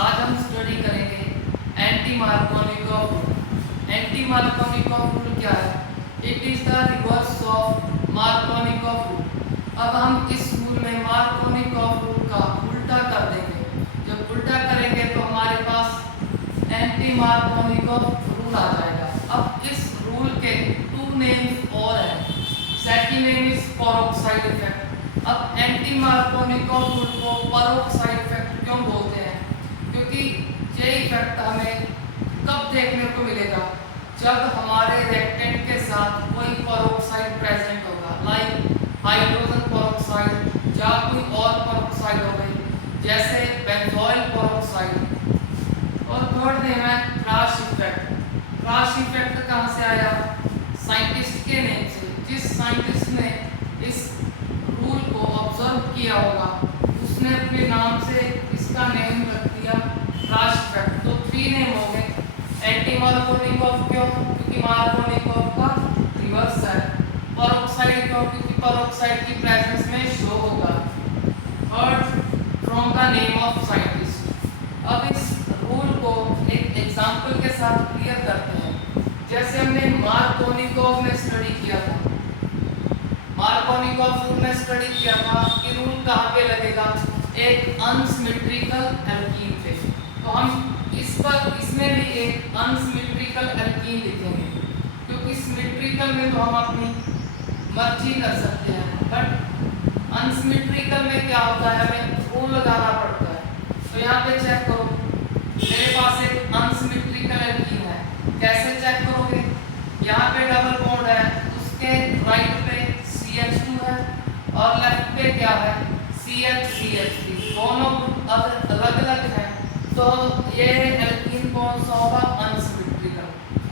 आज हम स्टडी करेंगे anti Markovnikov rule. Anti Markovnikov rule क्या है? It is the reverse of Markovnikov rule. अब हम इस रूल में मार्कोनिकॉफ रूल का उल्टा कर देंगे। जब उल्टा करेंगे तो हमारे पास एंटी मार्कोनिकॉफ रूल आ जाएगा। अब इस रूल के टू नेम्स और हैं। Second name is peroxide effect. अब एंटी मार्कोनिकॉफ रूल को पेरोक्साइड इफेक्ट क्यों बोलते हैं? क्योंकि ये इफेक्ट हमें कब देखने को मिलेगा? जब हमारे रिएक्टेंट के साथ कोई पेरोक्साइड प्रेजेंट होगा, लाइक हाइड्रोजन पेरोक्साइड या कोई और पेरोक्साइड हो गई, जैसे बेंजोइल पेरोक्साइड। और थर्ड नेम है फ्लैश इफेक्ट। फ्लैश इफेक्ट कहाँ से आया? साइंटिस्ट के नेम से। जिस साइंटिस्ट ने इस रूल को ऑब्जर्व किया होगा उसने अपने नाम से इसका नेम रख दिया फ्लैश इफेक्ट। तो थ्री नेम हो गए। एंटी मार्कोनिकॉफ क्यों? क्योंकि मार्कोनिकॉफ का रिवर्स है। पेरोक्साइड क्यों? क्योंकि पेरोक्साइड की प्रेजेंस में शो होगा। Third, from the name of scientist. अब इस रूल को एक एग्जांपल के साथ क्लियर करते हैं। जैसे हमने मार्कोनिकॉफ में स्टडी किया था, मार्कोनिकॉफ रूल में स्टडी किया था कि रूल कहाँ पे लगेगा? एक अनसिमेट्रिकल एल्कीन पे। तो हम इसमें भी एक अनसिमेट्रिकल एल्कीन लिखेंगे, क्योंकि सिमेट्रिकल में तो हम अपनी मर्जी कर सकते हैं, बट अनसिमेट्रिकल में क्या होता है, हमें रूल लगाना पड़ता है। तो यहाँ पे चेक करो, मेरे पास एक अनसिमेट्रिकल एल्कीन है। कैसे चेक करोगे? यहाँ पे डबल बॉन्ड है, उसके राइट पे CH2 है और लेफ्ट पे क्या है? CH3। दोनों अगर अलग अलग है तो ये एल्कीन कौन सा होगा? अनसिमेट्रिकल।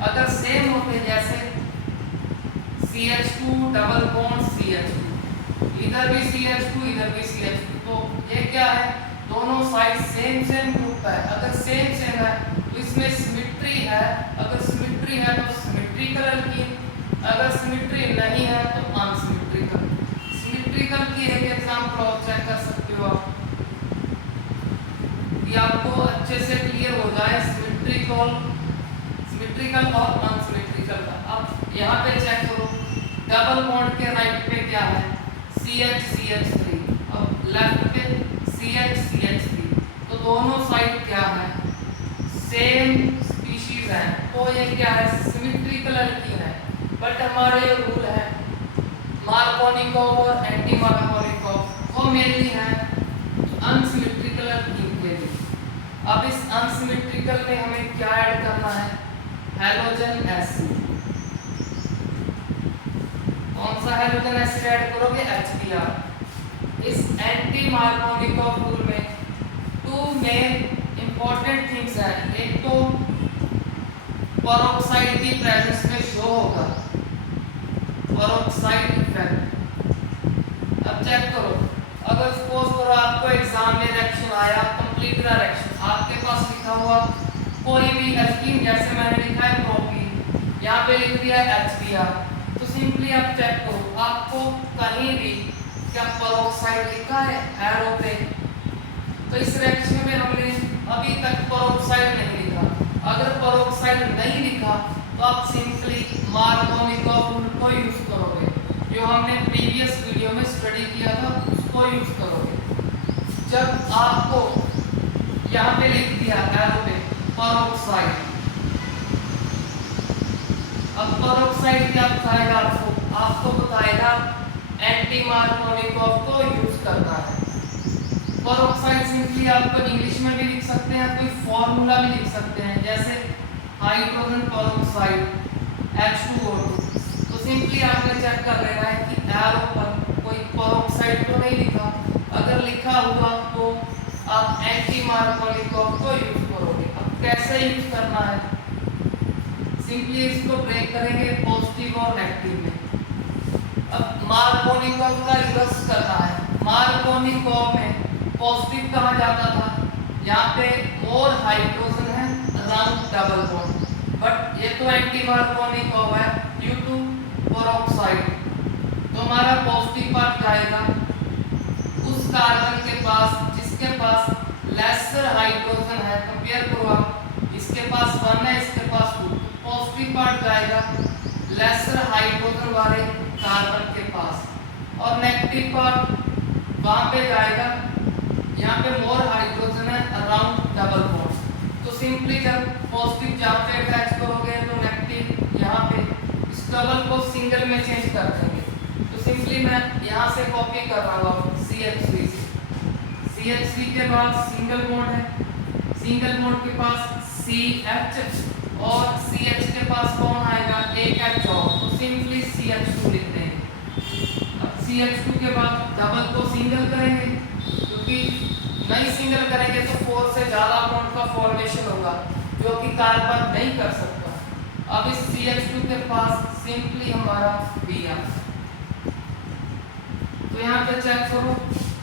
अगर सेम होते जैसे CH2 डबल बॉन्ड CH2, इधर भी CH2 इधर भी CH2, तो ये क्या है? दोनों साइड सेम ग्रुप है। अगर सेम है तो इसमें सिमेट्री है। अगर सिमेट्री है तो सिमेट्रिकल एल्कीन, अगर सिमेट्री नहीं है तो अनसिमेट्रिकल। सिमेट्रिकल की एक एग्जांपल और चेक कर सकते हो आप, कि आपको अच्छे से क्लियर हो जाए सिमेट्रिकल और अनसिमेट्रिकल का। अब यहाँ पे चेक करो, डबल बॉन्ड के राइट पे क्या है? CH3 और लेफ्ट पे CH3। तो दोनों साइड क्या है? सेम स्पीशीज है, तो ये क्या है? सिमेट्रिकल एल्कीन है। बट हमारे जो रूल है मार्कोनिकॉफ और एंटी मार्कोनिकॉफ, वो मेनली है अनसिमेट्रिकल एल्कीन के लिए। अब इस अनसिमेट्रिकल में हमें क्या ऐड करना है? Halogen acid. कौन सा हैलोजन एसिड ऐड करोगे? HBr। इस एंटी मार्कोनिकॉफ रूल में टू मेन इंपॉर्टेंट थिंग्स हैं। एक तो पेरोक्साइड की प्रेजेंस में शो होगा, पेरोक्साइड इफेक्ट। अब चेक करो, अगर सपोज करो आपको एग्जाम में रिएक्शन आया, कंप्लीट रिएक्शन, आपके पास लिखा हुआ कोई भी एल्कीन, जैसे मैंने लिखा है प्रोपीन, यहाँ पे लिख दिया HBr, तो सिंपली आप चेक करो, आपको कहीं भी क्या पेरोक्साइड लिखा है एरो पे? तो इस रिएक्शन में हमने अभी तक पेरोक्साइड नहीं लिखा। अगर पेरोक्साइड नहीं लिखा तो आप सिंपली मार्कोनिकॉफ रूल को यूज करोगे, जो हमने प्रीवियस वीडियो में स्टडी किया था उसको यूज करोगे। जब आपको यहाँ पे लिख दिया एरो पे पेरोक्साइड, अब पेरोक्साइड क्या बताएगा आपको बताएगा एंटी मार्कोनिकॉफ को यूज करना है। पेरोक्साइड सिंपली आपको इंग्लिश में भी लिख सकते हैं, कोई फॉर्मूला भी लिख सकते हैं, जैसे हाइड्रोजन पेरोक्साइड H2O2। तो सिंपली आपने चेक कर लेना है कि एरो पर कोई पेरोक्साइड तो नहीं लिखा। अगर लिखा हुआ तो आप एंटी मार्कोनिकॉफ को यूज करोगे। अब कैसे यूज करना है? सिंपली इसको ब्रेक करेंगे पॉजिटिव और नेगेटिव में। अब मार्कोनिकॉफ का रिवर्स करना है। मार्कोनिकॉफ में पॉजिटिव कहा जाता था, यहाँ पे मोर हाइड्रोजन है अराउंड डबल बॉन्ड, बट ये तो एंटी मार्कोनिकॉफ है ड्यू टू पेरोक्साइड। तो हमारा पॉजिटिव पार्ट जाएगा उस कार्बन के पास जिसके पास लेसर हाइड्रोजन है कंपेयर करो आप, इसके पास 1 है, इसके पास 2, पॉजिटिव पार्ट जाएगा लेसर हाइड्रोजन वाले कार्बन के पास, और नेगेटिव पार्ट वहां पे जाएगा, यहाँ पे मोर हाइड्रोजन है अराउंड डबल बॉन्ड। तो सिंपली जब पॉजिटिव जहाँ पे अटैच करोगे तो नेगेटिव यहाँ पे इस डबल को सिंगल में चेंज कर देंगे। तो सिंपली मैं यहाँ से कॉपी कर रहा हूँ CH3 से, CH3 के बाद सिंगल बॉन्ड है, सिंगल बॉन्ड के पास CH और CH के पास कौन आएगा, एक H और, तो सिंपली CH2 लिख देंगे। अब CH2 के बाद डबल को सिंगल करेंगे, क्योंकि नहीं सिंगल करेंगे तो 4 से ज़्यादा बॉन्ड का फॉर्मेशन होगा जो कि कार्बन नहीं कर सकता। अब इस CH2 के पास सिंपली हमारा Br, तो यहाँ पे चेक करो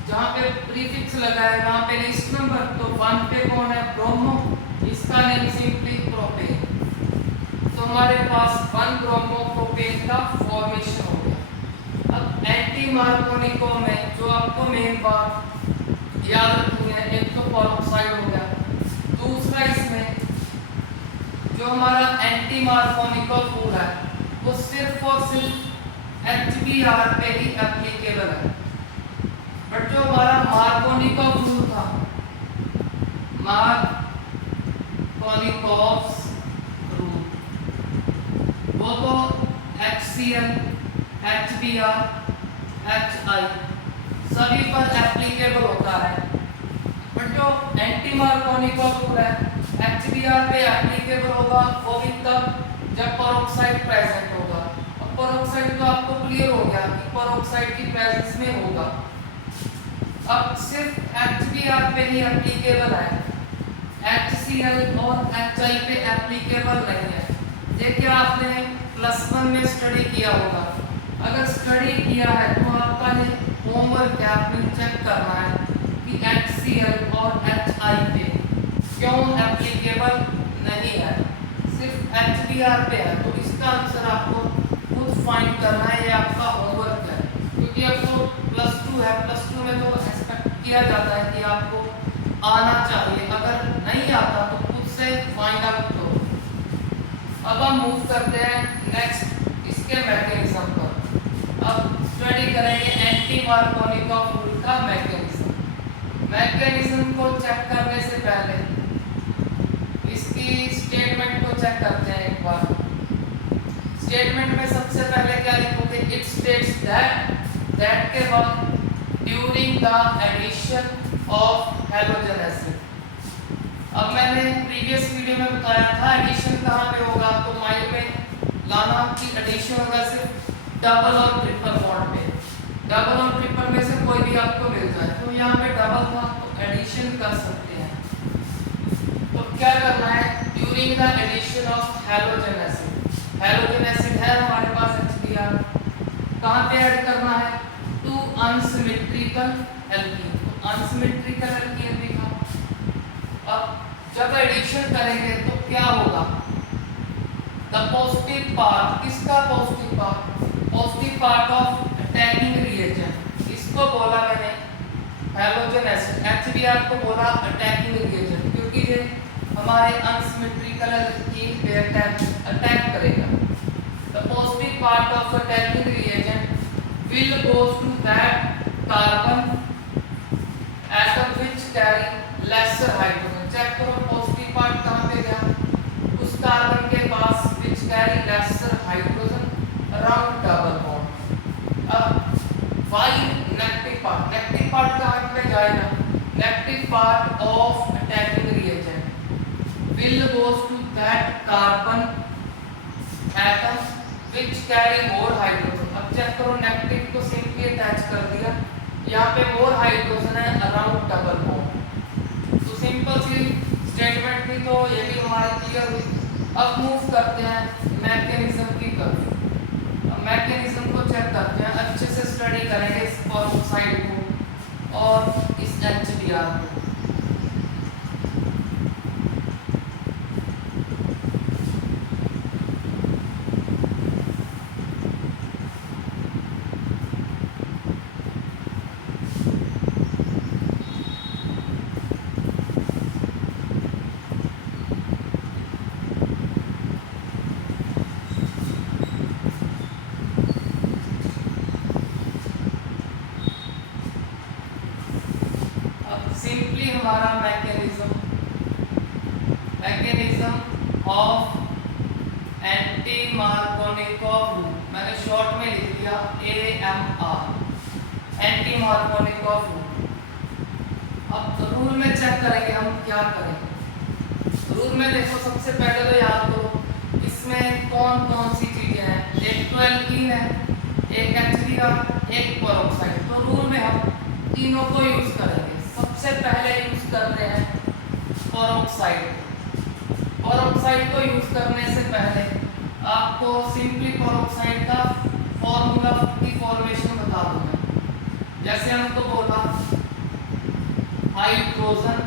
जहाँ पे प्रीफिक्स लगा है वहाँ पे लिस्ट नंबर, तो 1 पे कौन है, ब्रोमो, इसका नेम सिंपली प्रोपेन। तो हमारे पास 1 ब्रोमो प्रोपेन का फॉर्मेशन हो गया। अब एंटी मार्कोनिको में जो आपको मेन बात याद रखनी है, एक तो पेरोक्साइड हो गया, दूसरा इसमें जो हमारा एंटी मार्कोनिको रूल है वो सिर्फ और सिर्फ HBr पे ही एप्लीकेबल है। बट जो हमारा मार्कोनिकोव रूल था, मार्कोनिकोव्स रूल, वो तो HCl, HBr, HI सभी पर एप्लीकेबल होता है। बट जो एंटी मार्कोनिकोव रूल है HBr पे एप्लीकेबल होगा, वो भी तब जब पेरोक्साइड प्रेजेंट होगा। अब पेरोक्साइड तो आपको क्लियर हो गया कि पेरोक्साइड की प्रेजेंस में होगा। अब सिर्फ HBr पे ही एप्लीकेबल है, HCl और HI पे एप्लीकेबल नहीं है। ये क्या आपने +1 में स्टडी किया होगा, अगर स्टडी किया है तो आपका ये होमवर्क है, आपने चेक करना है कि HCl और HI पे क्यों एप्लीकेबल नहीं है, सिर्फ HBr पे है। तो इसका आंसर आपको खुद फाइंड करना है, ये आपका होमवर्क है, क्योंकि अब तो +2 है, +2 में तो एक्सपेक्ट किया जाता है कि आपको आना चाहिए, अगर नहीं आता तो खुद से फाइंड आउट करो। अब हम मूव करते हैं नेक्स्ट इसके मैकेनिज्म पर। अब स्टडी करेंगे एंटी मार्कोनिकोव रूल का मैकेनिज्म। मैकेनिज्म को चेक करने से पहले इसकी स्टेटमेंट को चेक करते हैं एक बार। स्टेटमेंट में सबसे पहले क्या लिखोगे, इट स्टेट्स दैट के बाद during the addition of halogen acid. अब मैंने प्रीवियस वीडियो में बताया था एडिशन कहाँ पे होगा, तो माइंड में लाना कि एडिशन होगा सिर्फ डबल और ट्रिपल बॉन्ड पे। डबल और ट्रिपल में से कोई भी आपको मिल जाए, तो यहाँ पे डबल था तो एडिशन कर सकते हैं। तो क्या करना है, during the addition of halogen acid, halogen acid है हमारे पास HBr, कहाँ पे ऐड करना है, टू अनसिमेट्रिकल एल्कीन, तो अनसिमेट्रिकल एल्कीन लिखा। अब जब एडिशन करेंगे तो क्या होगा, द पॉजिटिव पार्ट, किसका positive part, positive part of attacking reagent, इसको बोला मैंने हैलोजन एसिड, HBr को बोला अटैकिंग रिएजेंट, क्योंकि ये हमारे अनसिमेट्रिकल एल्कीन पे अटैक करेगा। The positive part of attacking reagent will goes to that carbon atom which carry lesser hydrogen। Check करो पॉजिटिव पार्ट कहाँ पे गया, उस कार्बन के पास which carry lesser hydrogen around double bond। अब while नेगेटिव पार्ट कहाँ पे जाएगा, नेगेटिव पार्ट of attacking reagent will goes to that carbon atom which carry more hydrogen। अब चेक करो नेगेटिव को सिंपली अटैच कर दिया, यहाँ पे मोर हाइड्रोजन है अराउंड डबल बॉन्ड। तो सिंपल सी स्टेटमेंट थी, तो ये भी हमारी क्लियर हुई। अब मूव करते हैं मैकेनिज्म की तरफ। अब मैकेनिज्म को चेक करते हैं, अच्छे से स्टडी करेंगे इस पेरोक्साइड को और इस HBr को। सिंपली हमारा mechanism of anti Markovnikov rule, मैंने शॉर्ट में लिख दिया AMR, एंटी मार्कोनिकॉफ रूल। अब रूल में चेक करेंगे हम क्या करेंगे। रूल में देखो सबसे पहले तो याद करो इसमें कौन कौन सी चीजें हैं। एक तो एल्कीन है, एक HBr, एक पेरोक्साइड। तो रूल में हम तीनों को यूज करेंगे। सबसे पहले यूज करते हैं पेरोक्साइड। पेरोक्साइड को यूज करने से पहले आपको सिंपली पेरोक्साइड का फॉर्मूला की फॉर्मेशन बता दूंगा। जैसे हमको बोला हाइड्रोजन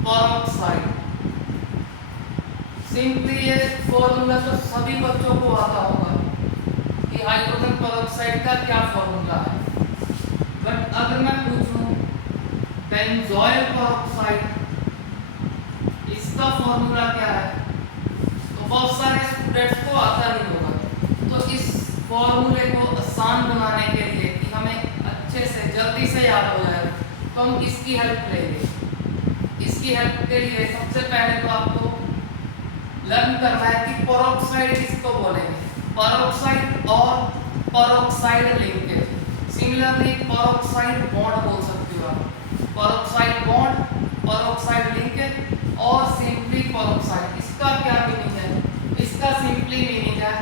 पेरोक्साइड, सिंपली ये फॉर्मूला तो सभी बच्चों को आता होगा कि हाइड्रोजन पेरोक्साइड का क्या फॉर्मूला है। बट अगर मैं पूछूं बेंजोइल पेरोक्साइड, इसका फॉर्मूला क्या है, तो बहुत सारे स्टूडेंट्स को आता नहीं होगा। तो इस फॉर्मूले को आसान बनाने के लिए कि हमें अच्छे से जल्दी से याद हो जाए तो हम किसकी हेल्प लेंगे। इसकी हेल्प के लिए सबसे पहले तो आपको लर्न करना है कि पेरोक्साइड किसको बोलेंगे। पेरोक्साइड और peroxide linkage, similarly peroxide bond बोल सकते हो आप। पेरोक्साइड बॉन्ड, पेरोक्साइड लिंकेज और सिंपली पेरोक्साइड। इसका क्या मीनिंग है? इसका सिंपली मीनिंग है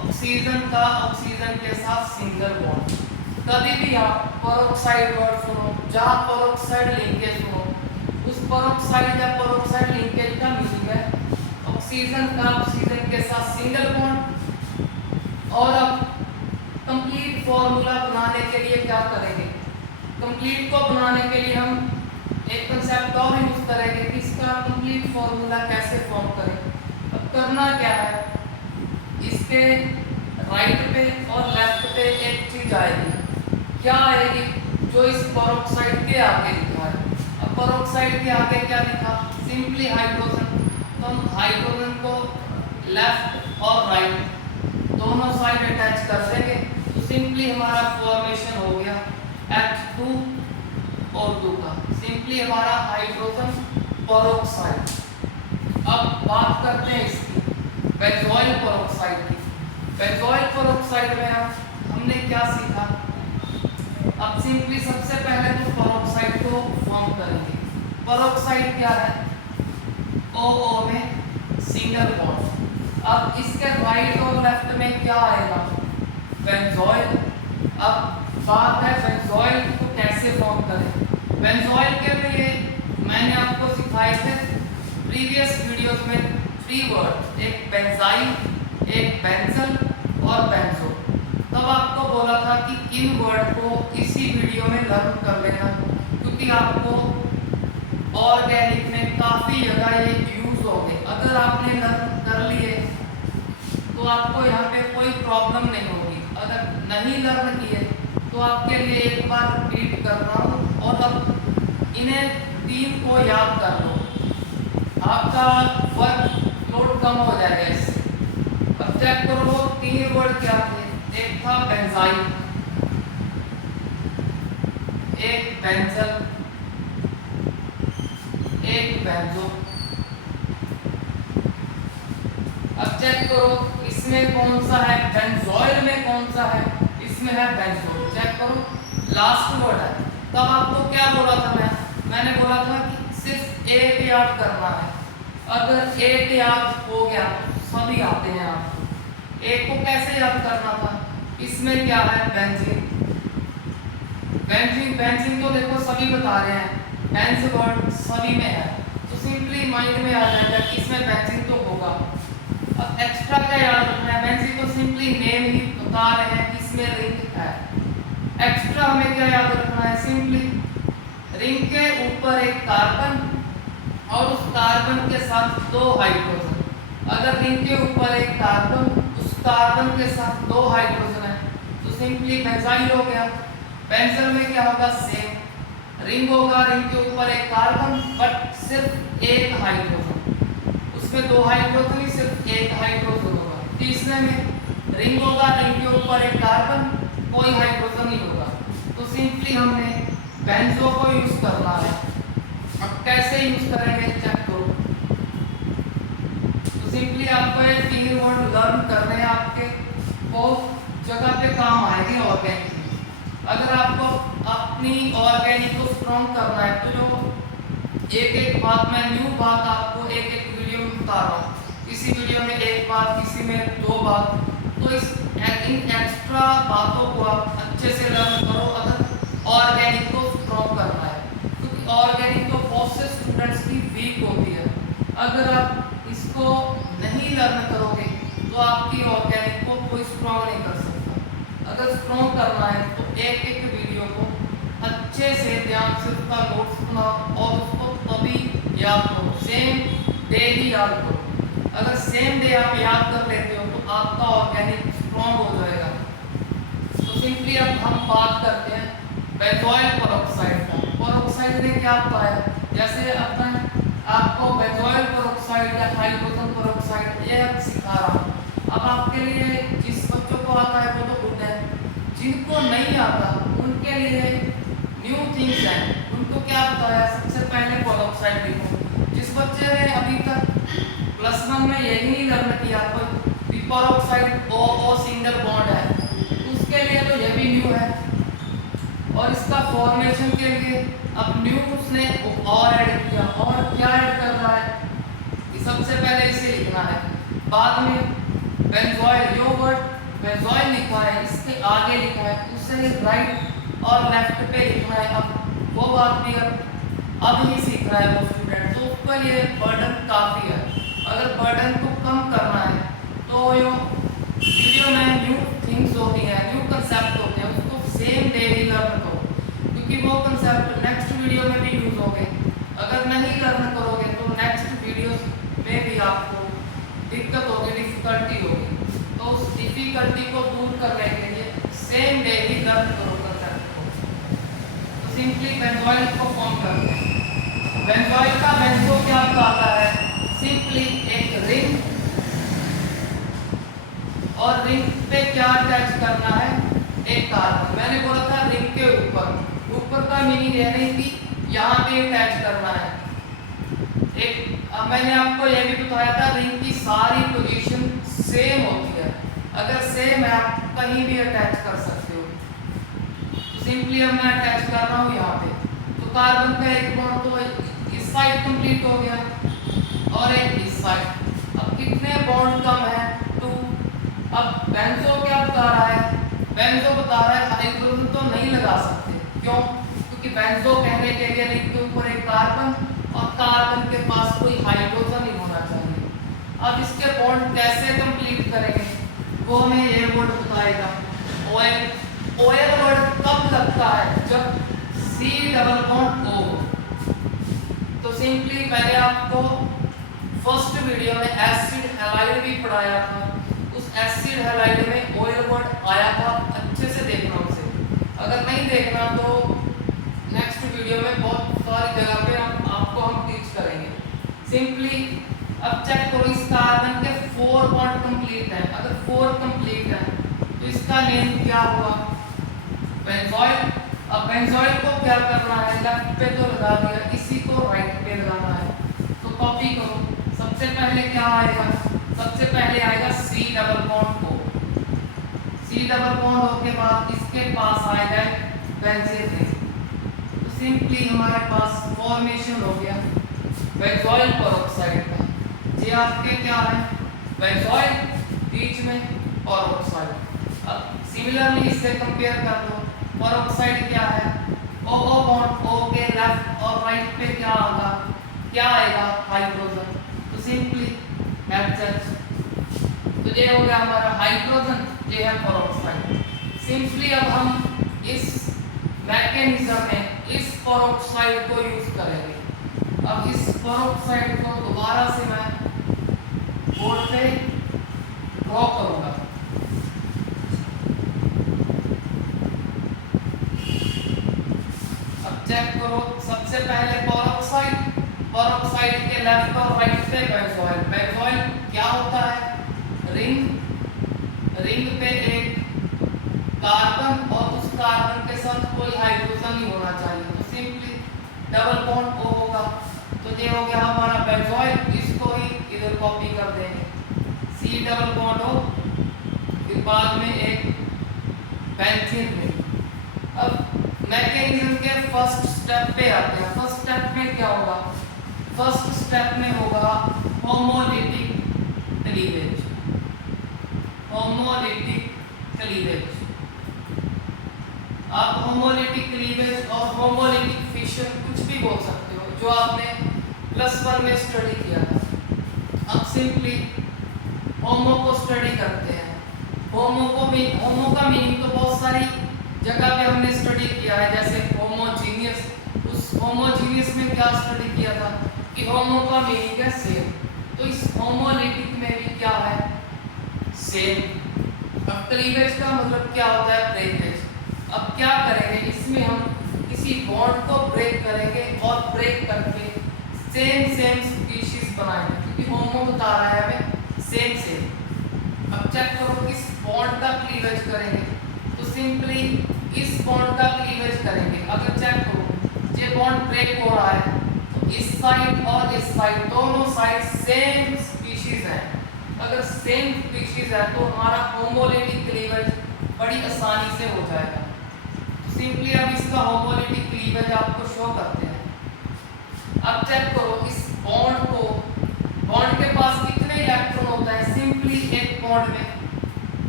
ऑक्सीजन का ऑक्सीजन के साथ सिंगल बॉन्ड। कभी भी आप पेरोक्साइड वर्ड सुनो जहाँ पेरोक्साइड लिंकेज सुनो, उस पेरोक्साइड या पेरोक्साइड लिंकेज का मीनिंग है ऑक्सीजन का ऑक्सीजन के साथ सिंगल बॉन्ड। और अब कंप्लीट फॉर्मूला बनाने के लिए क्या करेंगे? कंप्लीट को बनाने के लिए हम एक कंसेप्ट और यूज करेंगे कि इसका कंप्लीट फॉर्मूला कैसे फॉर्म करें। अब करना क्या है, इसके राइट पे और लेफ्ट पे एक चीज आएगी। क्या आएगी? जो इस पेरोक्साइड के आगे लिखा है। अब पेरोक्साइड के आगे क्या लिखा? Simply hydrogen. तो हम हाइड्रोजन को लेफ्ट और राइट दोनों साइड अटैच कर देंगे तो सिंपली हमारा फॉर्मेशन हो गया H2 और 2 का, सिंपली हमारा हाइड्रोजन पेरोक्साइड। अब बात करते हैं इसकी बेंजोइल पेरोक्साइड की। बेंजोइल पेरोक्साइड में हमने क्या सीखा? अब सिंपली सबसे पहले तो पेरोक्साइड को फॉर्म करेंगे। पेरोक्साइड क्या है? OO में सिंगल बॉन्ड। अब इसके राइट और लेफ्ट में क्या आएगा? बेंजोइल। अब बात है बेंजोइल को कैसे फॉर्म करें। बेंजोइल के लिए मैंने आपको सिखाए थे प्रीवियस वीडियोस में 3 वर्ड, एक बेंजाइल, एक बेंजल और बेंजो। तब आपको बोला था कि इन वर्ड को इसी वीडियो में लर्न कर लेना, क्योंकि आपको ऑर्गेनिक में काफ़ी जगह ये यूज होंगे। अगर आपने लर्न कर लिए तो आपको यहाँ पे कोई प्रॉब्लम नहीं होगी। अगर नहीं लर्न किए तो आपके लिए एक बार रिपीट कर रहा हूँ और अब इन्हें 3 को याद कर लो, आपका वर्क लोड कम हो जाएगा इससे। अब चेक करो वो 3 वर्ड क्या थे। एक था बेंजाइल, एक बेंजल, एक बेंजो। अब चेक करो इसमें कौन सा है, बेंजोइल में कौन सा है? इसमें है बेंजो। चेक करो लास्ट वर्ड है। तब आपको क्या बोला था मैंने बोला था कि सिर्फ एक याद करना है। अगर एक याद हो गया तो सभी आते हैं आपको। एक को कैसे याद करना था? इसमें क्या है? बेंजीन। बेंजीन बेंजीन तो देखो सभी बता रहे हैं, बेंज वर्ड सभी में है, तो सिंपली माइंड में आ जाएगा कि इसमें बेंजीन तो होगा। अब एक्स्ट्रा क्या याद रखना है? बेंजीन तो सिंपली नेम ही बता रहे हैं कि इसमें रिंग है। एक्स्ट्रा हमें क्या याद रखना है? सिंपली रिंग के ऊपर एक कार्बन और उस कार्बन के साथ 2 हाइड्रोजन। अगर रिंग के ऊपर एक कार्बन, उस कार्बन के साथ 2 हाइड्रोजन है तो सिंपली बेंजाइल हो गया। बेंजल में क्या होगा? सेम रिंग होगा, रिंग के ऊपर एक कार्बन बट सिर्फ एक हाइड्रोजन, उसमें 2 हाइड्रोजन ही, सिर्फ एक हाइड्रोजन होगा। तीसरे में रिंग होगा, रिंग के ऊपर एक कार्बन, कोई हाइड्रोजन नहीं होगा। तो सिंपली हमने बेंजो को यूज करना है। अब कैसे यूज करेंगे चेक करो। तो सिंपली आपको ये 3 वर्ड लर्न करने हैं, आपके बहुत जगह पे काम आएगी ऑर्गेनिक। अगर आपको अपनी ऑर्गेनिक को स्ट्रॉन्ग करना है तो जो एक बात मैं न्यू बात आपको एक वीडियो में बता रहा हूँ, किसी वीडियो में एक बात, किसी में 2 बात, तो इन एक्स्ट्रा बातों को आप अच्छे से लर्न करो अगर ऑर्गेनिक को स्ट्रॉन्ग करना है, क्योंकि ऑर्गेनिक तो बहुत से स्टूडेंट्स की वीक होती है। अगर आप इसको नहीं लर्न करोगे तो आपकी ऑर्गेनिक को कोई स्ट्रॉन्ग नहीं कर सकता। अगर स्ट्रॉन्ग करना है तो एक वीडियो को अच्छे से ध्यान से उसका नोट्स बनाओ और उसको तभी याद करो, सेम डे ही याद करो। अगर सेम डे आप याद कर लेते हो तो आपका ऑर्गेनिक स्ट्रॉन्ग हो जाएगा। तो सिंपली अब हम बात करते हैं बेंजोइल पेरोक्साइड का। पेरोक्साइड ने क्या बताया, जैसे अपना आपको बेंजोइल पेरोक्साइड या हाइड्रोजन पेरोक्साइड ये अब सिखा रहा हूँ। अब आपके लिए जिस बच्चों को आता है वो तो गुड है, जिनको नहीं आता उनके लिए न्यू थिंग्स हैं। उनको क्या बताया, सबसे पहले पेरोक्साइड लिखो। जिस बच्चे ने अभी तक +1 में यही नहीं लर्न किया कोई पेरोक्साइड ओ सिंगल बॉन्ड है, उसके लिए तो ये भी न्यू है। और इसका फॉर्मेशन के लिए अब न्यू उसने और ऐड किया, और क्या ऐड कर रहा है कि सबसे पहले इसे लिखना है, बाद में बेंजोइल, जो वर्ड बेंजोइल लिखा है इसके आगे लिखा है उसे राइट और लेफ्ट पे लिखना है। अब वो बात भी अब ही सीख रहा है वो स्टूडेंट, तो उसके लिए बर्डन काफ़ी है। अगर बर्डन को कम करना है तो जो वीडियो में न्यू थिंग्स होती हैं, न्यू कंसेप्ट होते हैं, उसको सेम डे ही लर्न करो, क्योंकि वो कंसेप्ट नेक्स्ट वीडियो में भी यूज होंगे। अगर नहीं लर्न करोगे तो नेक्स्ट वीडियोस में भी आपको दिक्कत होगी, डिफिकल्टी होगी। तो उस डिफिकल्टी को दूर करने के लिए सेम डे ही लर्न करो कंसेप्ट को। तो सिंपली बेंजोइल को फॉर्म करते हैं। बेंजोइल का बेंजो क्या बताता है, सिंपली एक रिंग, और रिंग पे क्या अटैच करना है, एक कार्बन। मैंने बोला था रिंग के ऊपर का मीनिंग यह नहीं कि यहाँ पे अटैच करना है एक। अब मैंने आपको यह भी बताया था रिंग की सारी पोजीशन सेम होती है, अगर सेम है आप कहीं भी अटैच कर सकते हो। तो सिंपली अब मैं अटैच कर रहा हूँ यहाँ पे, तो कार्बन का एक बॉन्ड तो इस साइड कंप्लीट हो गया और एक इस साइड। अब कितने बॉन्ड कम है, 2। अब बेंजो क्या बता रहा है, बेंजो बता रहा है हाइड्रोजन तो नहीं लगा सकते, क्यों, क्योंकि बेंजो कहने के लिए रिंग के ऊपर एक कार्बन और कार्बन के पास कोई हाइड्रोजन ही होना चाहिए। अब इसके बॉन्ड कैसे कंप्लीट करेंगे वो हमें ये वर्ड बताएगा, ऑयल। ऑयल वर्ड कब लगता है, जब C+O। तो सिंपली मैंने आपको फर्स्ट वीडियो में एसिड हैलाइड भी पढ़ाया था, उस एसिड हैलाइड में ऑयल वर्ड आया था, अच्छे से देखना उसे। अगर नहीं देखना तो नेक्स्ट वीडियो में बहुत सारी जगह पे आपको हम टीच करेंगे। सिंपली अब चेक करो, इस कार्बन के 4 बॉन्ड कंप्लीट है। अगर 4 कंप्लीट है तो इसका नेम क्या हुआ, बेंजोइल। अब बेंजोइल को क्या करना है, लेफ्ट पे तो लगा दिया, इसी को राइट पे लगाना है। तो कॉपी करो, सबसे पहले क्या आएगा, सबसे पहले आएगा C+O। C+O के बाद इसके पास आएगा बेंजीन रिंग। तो सिंपली हमारे पास फॉर्मेशन हो गया बेंजोइल पेरोक्साइड का। ये आपके क्या है, बेंजोइल बीच में पेरोक्साइड। अब सिमिलरली इससे कंपेयर कर लो, पेरोक्साइड क्या है, O बॉन्ड O के लेफ्ट और राइट पे क्या आएगा, क्या आएगा, हाइड्रोजन। तो सिंपली HH। तो ये हो गया हमारा हाइड्रोजन, ये है पेरोक्साइड। सिंपली अब हम इस मैकेनिज्म में इस पेरोक्साइड को यूज करेंगे। अब इस पेरोक्साइड को दोबारा से मैं बोर्ड पे ड्रॉ करूंगा। अब चेक करो, सबसे पहले पेरोक्साइड के लेफ्ट और राइट पे बेंजोइल। बेंजोइल क्या होता है, रिंग पे एक कार्बन और उस कार्बन के साथ कोई हाइड्रोजन नहीं होना चाहिए। डबल बॉन्ड O होगा, तो ये हो गया हमारा बेंजोइल, इसको ही इधर कॉपी कर देंगे, C डबल बॉन्ड O, फिर बाद में एक बेंजीन रिंग। अब मैकेनिज्म के फर्स्ट स्टेप पे आते हैं। फर्स्ट स्टेप में क्या होगा? फर्स्ट स्टेप में होगा होमोलिटिक क्लीवेज। होमोलिटिक क्लीवेज, आप होमोलिटिक क्लीवेज और होमोलिटिक फिशन कुछ भी बोल सकते हो, जो आपने +1 में स्टडी किया था। अब सिंपली होमो को स्टडी करते हैं। होमो का मीनिंग तो बहुत सारी जगह पे हमने स्टडी किया है, जैसे होमोजीनियस। उस होमोजीनियस में क्या स्टडी किया था कि होमो का मीनिंग है सेम, तो इस होमोलिटिक में भी क्या है? सेम। अब क्लीवेज का मतलब क्या होता है? ब्रेकेज। अब क्या करेंगे, इसमें हम किसी बॉन्ड को ब्रेक करेंगे और ब्रेक करके सेम स्पीशीज बनाएंगे, क्योंकि होमो बता रहा है हमें सेम। अब चेक करो, इस बॉन्ड का क्लीवेज करेंगे तो सिंपली इस बॉन्ड का क्लीवेज करेंगे। अगर चेक करो ये बॉन्ड ब्रेक हो रहा है तो इस साइड और इस साइड दोनों साइड सेम स्पीशीज है। अगर सेम स्पीशीज है तो हमारा होमोलिटिक क्लीवेज बड़ी आसानी से हो जाएगा। तो सिंपली अब इसका होमोलिटिक क्लीवेज आपको शो करते हैं। अब चेक करो, इस बॉन्ड के पास कितने इलेक्ट्रॉन होता है? सिंपली एक बॉन्ड में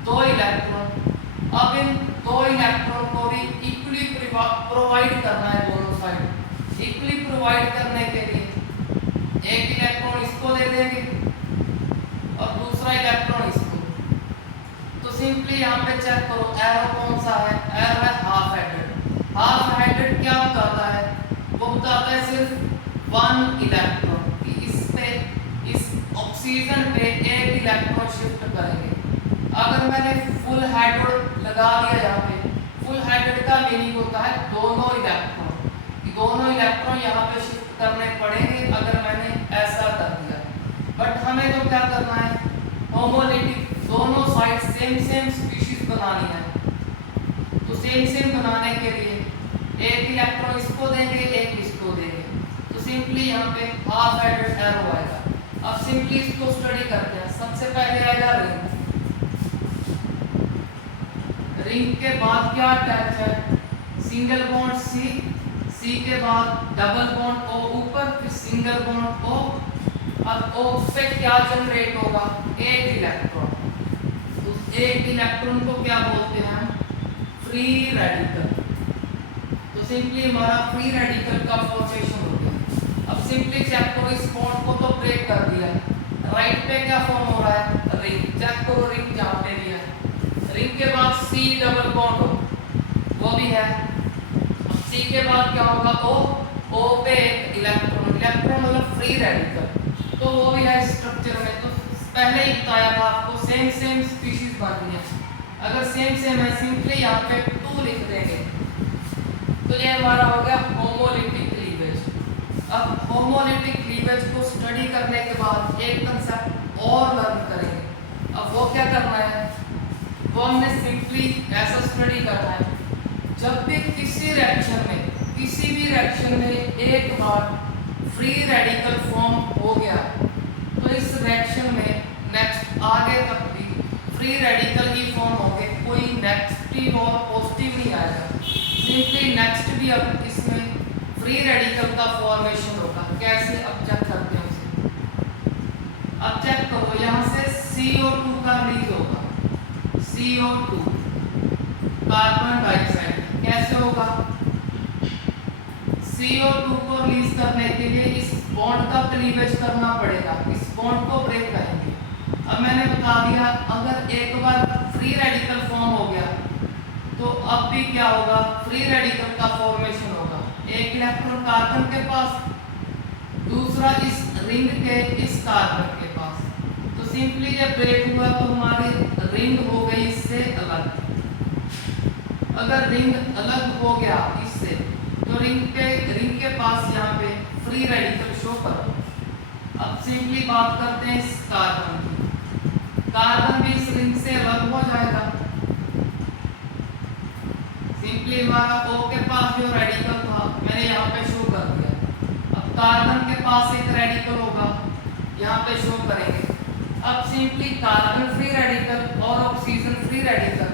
2 इलेक्ट्रॉन। अब इन 2 इलेक्ट्रॉन को भी इक्वली प्रोवाइड करना है, दोनों साइड इक्वली प्रोवाइड करने के लिए एक इलेक्ट्रॉन इसको दे देंगे और दूसरा इलेक्ट्रॉन इसको। तो सिंपली यहाँ पे चेक करो, एरो कौन सा है? एरो है हाफ हेडेड। हाफ हेडेड क्या बताता है? वो बताता है सिर्फ 1 इलेक्ट्रॉन, इस ऑक्सीजन पे एक इलेक्ट्रॉन शिफ्ट करेंगे। अगर मैंने फुल हेडेड लगा दिया यहाँ पे, फुल हेडेड का मीनिंग होता है दोनों इलेक्ट्रॉन यहाँ पे शिफ्ट करने पड़ेंगे अगर मैंने ऐसा कर दिया। बट हमें तो क्या करना है? होमोलिटिक, दोनों साइड सेम स्पीशीज बनानी है। तो सेम बनाने के लिए एक इलेक्ट्रॉन इसको देंगे, एक इसको देंगे, तो सिंपली यहाँ पे हाफ हेडेड एरो आएगा। अब सिंपली इसको स्टडी करते हैं। सबसे पहले आएगा रिंग के बाद क्या अटैच है? सिंगल बॉन्ड सी के बाद डबल बॉन्ड O ऊपर, फिर सिंगल बॉन्ड O। अब O पे क्या जनरेट होगा? एक इलेक्ट्रॉन। उस एक इलेक्ट्रॉन को क्या बोलते हैं? Free radical. तो सिंपली हमारा फ्री रेडिकल का फॉर्मेशन हो गया। अब सिंपली चेक करो, इस बॉन्ड को तो ब्रेक कर दिया, राइट पे क्या फॉर्म हो रहा है? रिंग। चेक करो, रिंग जहाँ पे भी है। रिंग के बाद C डबल बॉन्ड O, वो भी है। C के बाद क्या होगा? O पे एक इलेक्ट्रॉन मतलब फ्री रेडिकल, तो वो भी है स्ट्रक्चर में। तो पहले ही बताया था आपको, सेम स्पीशीज बननी है। अगर सेम है, सिंपली यहाँ पे 2 लिख देंगे, तो ये हमारा हो गया होमोलिटिक क्लीवेज। अब होमोलिटिक क्लीवेज को स्टडी करने के बाद एक कंसेप्ट और लर्न करेंगे। अब वो क्या करना है? वो हमने सिंपली ऐसा स्टडी करना है, जब भी किसी भी रिएक्शन में एक बार फ्री रेडिकल फॉर्म हो गया तो इस रिएक्शन में नेक्स्ट आगे तक भी फ्री रेडिकल ही फॉर्म होंगे, कोई नेगेटिव और पॉजिटिव नहीं आएगा। सिंपली नेक्स्ट भी अब इसमें फ्री रेडिकल का फॉर्मेशन होगा। कैसे? अब चेक करते हैं उसे। अब चेक करो, यहाँ से CO2 का रिलीज होगा, CO2 कार्बन डाइऑक्साइड। कैसे होगा? CO2 को रिलीज करने के लिए इस बॉन्ड का क्लीवेज करना पड़ेगा, इस बॉन्ड को ब्रेक करेंगे। अब मैंने बता दिया, अगर एक बार फ्री रेडिकल फॉर्म हो गया तो अब भी क्या होगा? फ्री रेडिकल का फॉर्मेशन होगा। एक इलेक्ट्रॉन कार्बन के पास, दूसरा इस रिंग के इस कार्बन के पास। तो सिंपली जब ब्रेक हुआ तो हमारी रिंग हो गई इससे अलग। अगर रिंग अलग हो गया इससे, तो रिंग के पास यहाँ पे फ्री रेडिकल शो करो। अब सिंपली बात करते हैं इस कार्बन की। कार्बन भी इस रिंग से अलग हो जाएगा। सिंपली हमारा O के पास जो रेडिकल था मैंने यहाँ पे शो कर दिया, कार्बन के पास एक रेडिकल होगा, यहाँ पे शो करेंगे। अब सिंपली कार्बन फ्री रेडिकल और ऑक्सीजन फ्री रेडिकल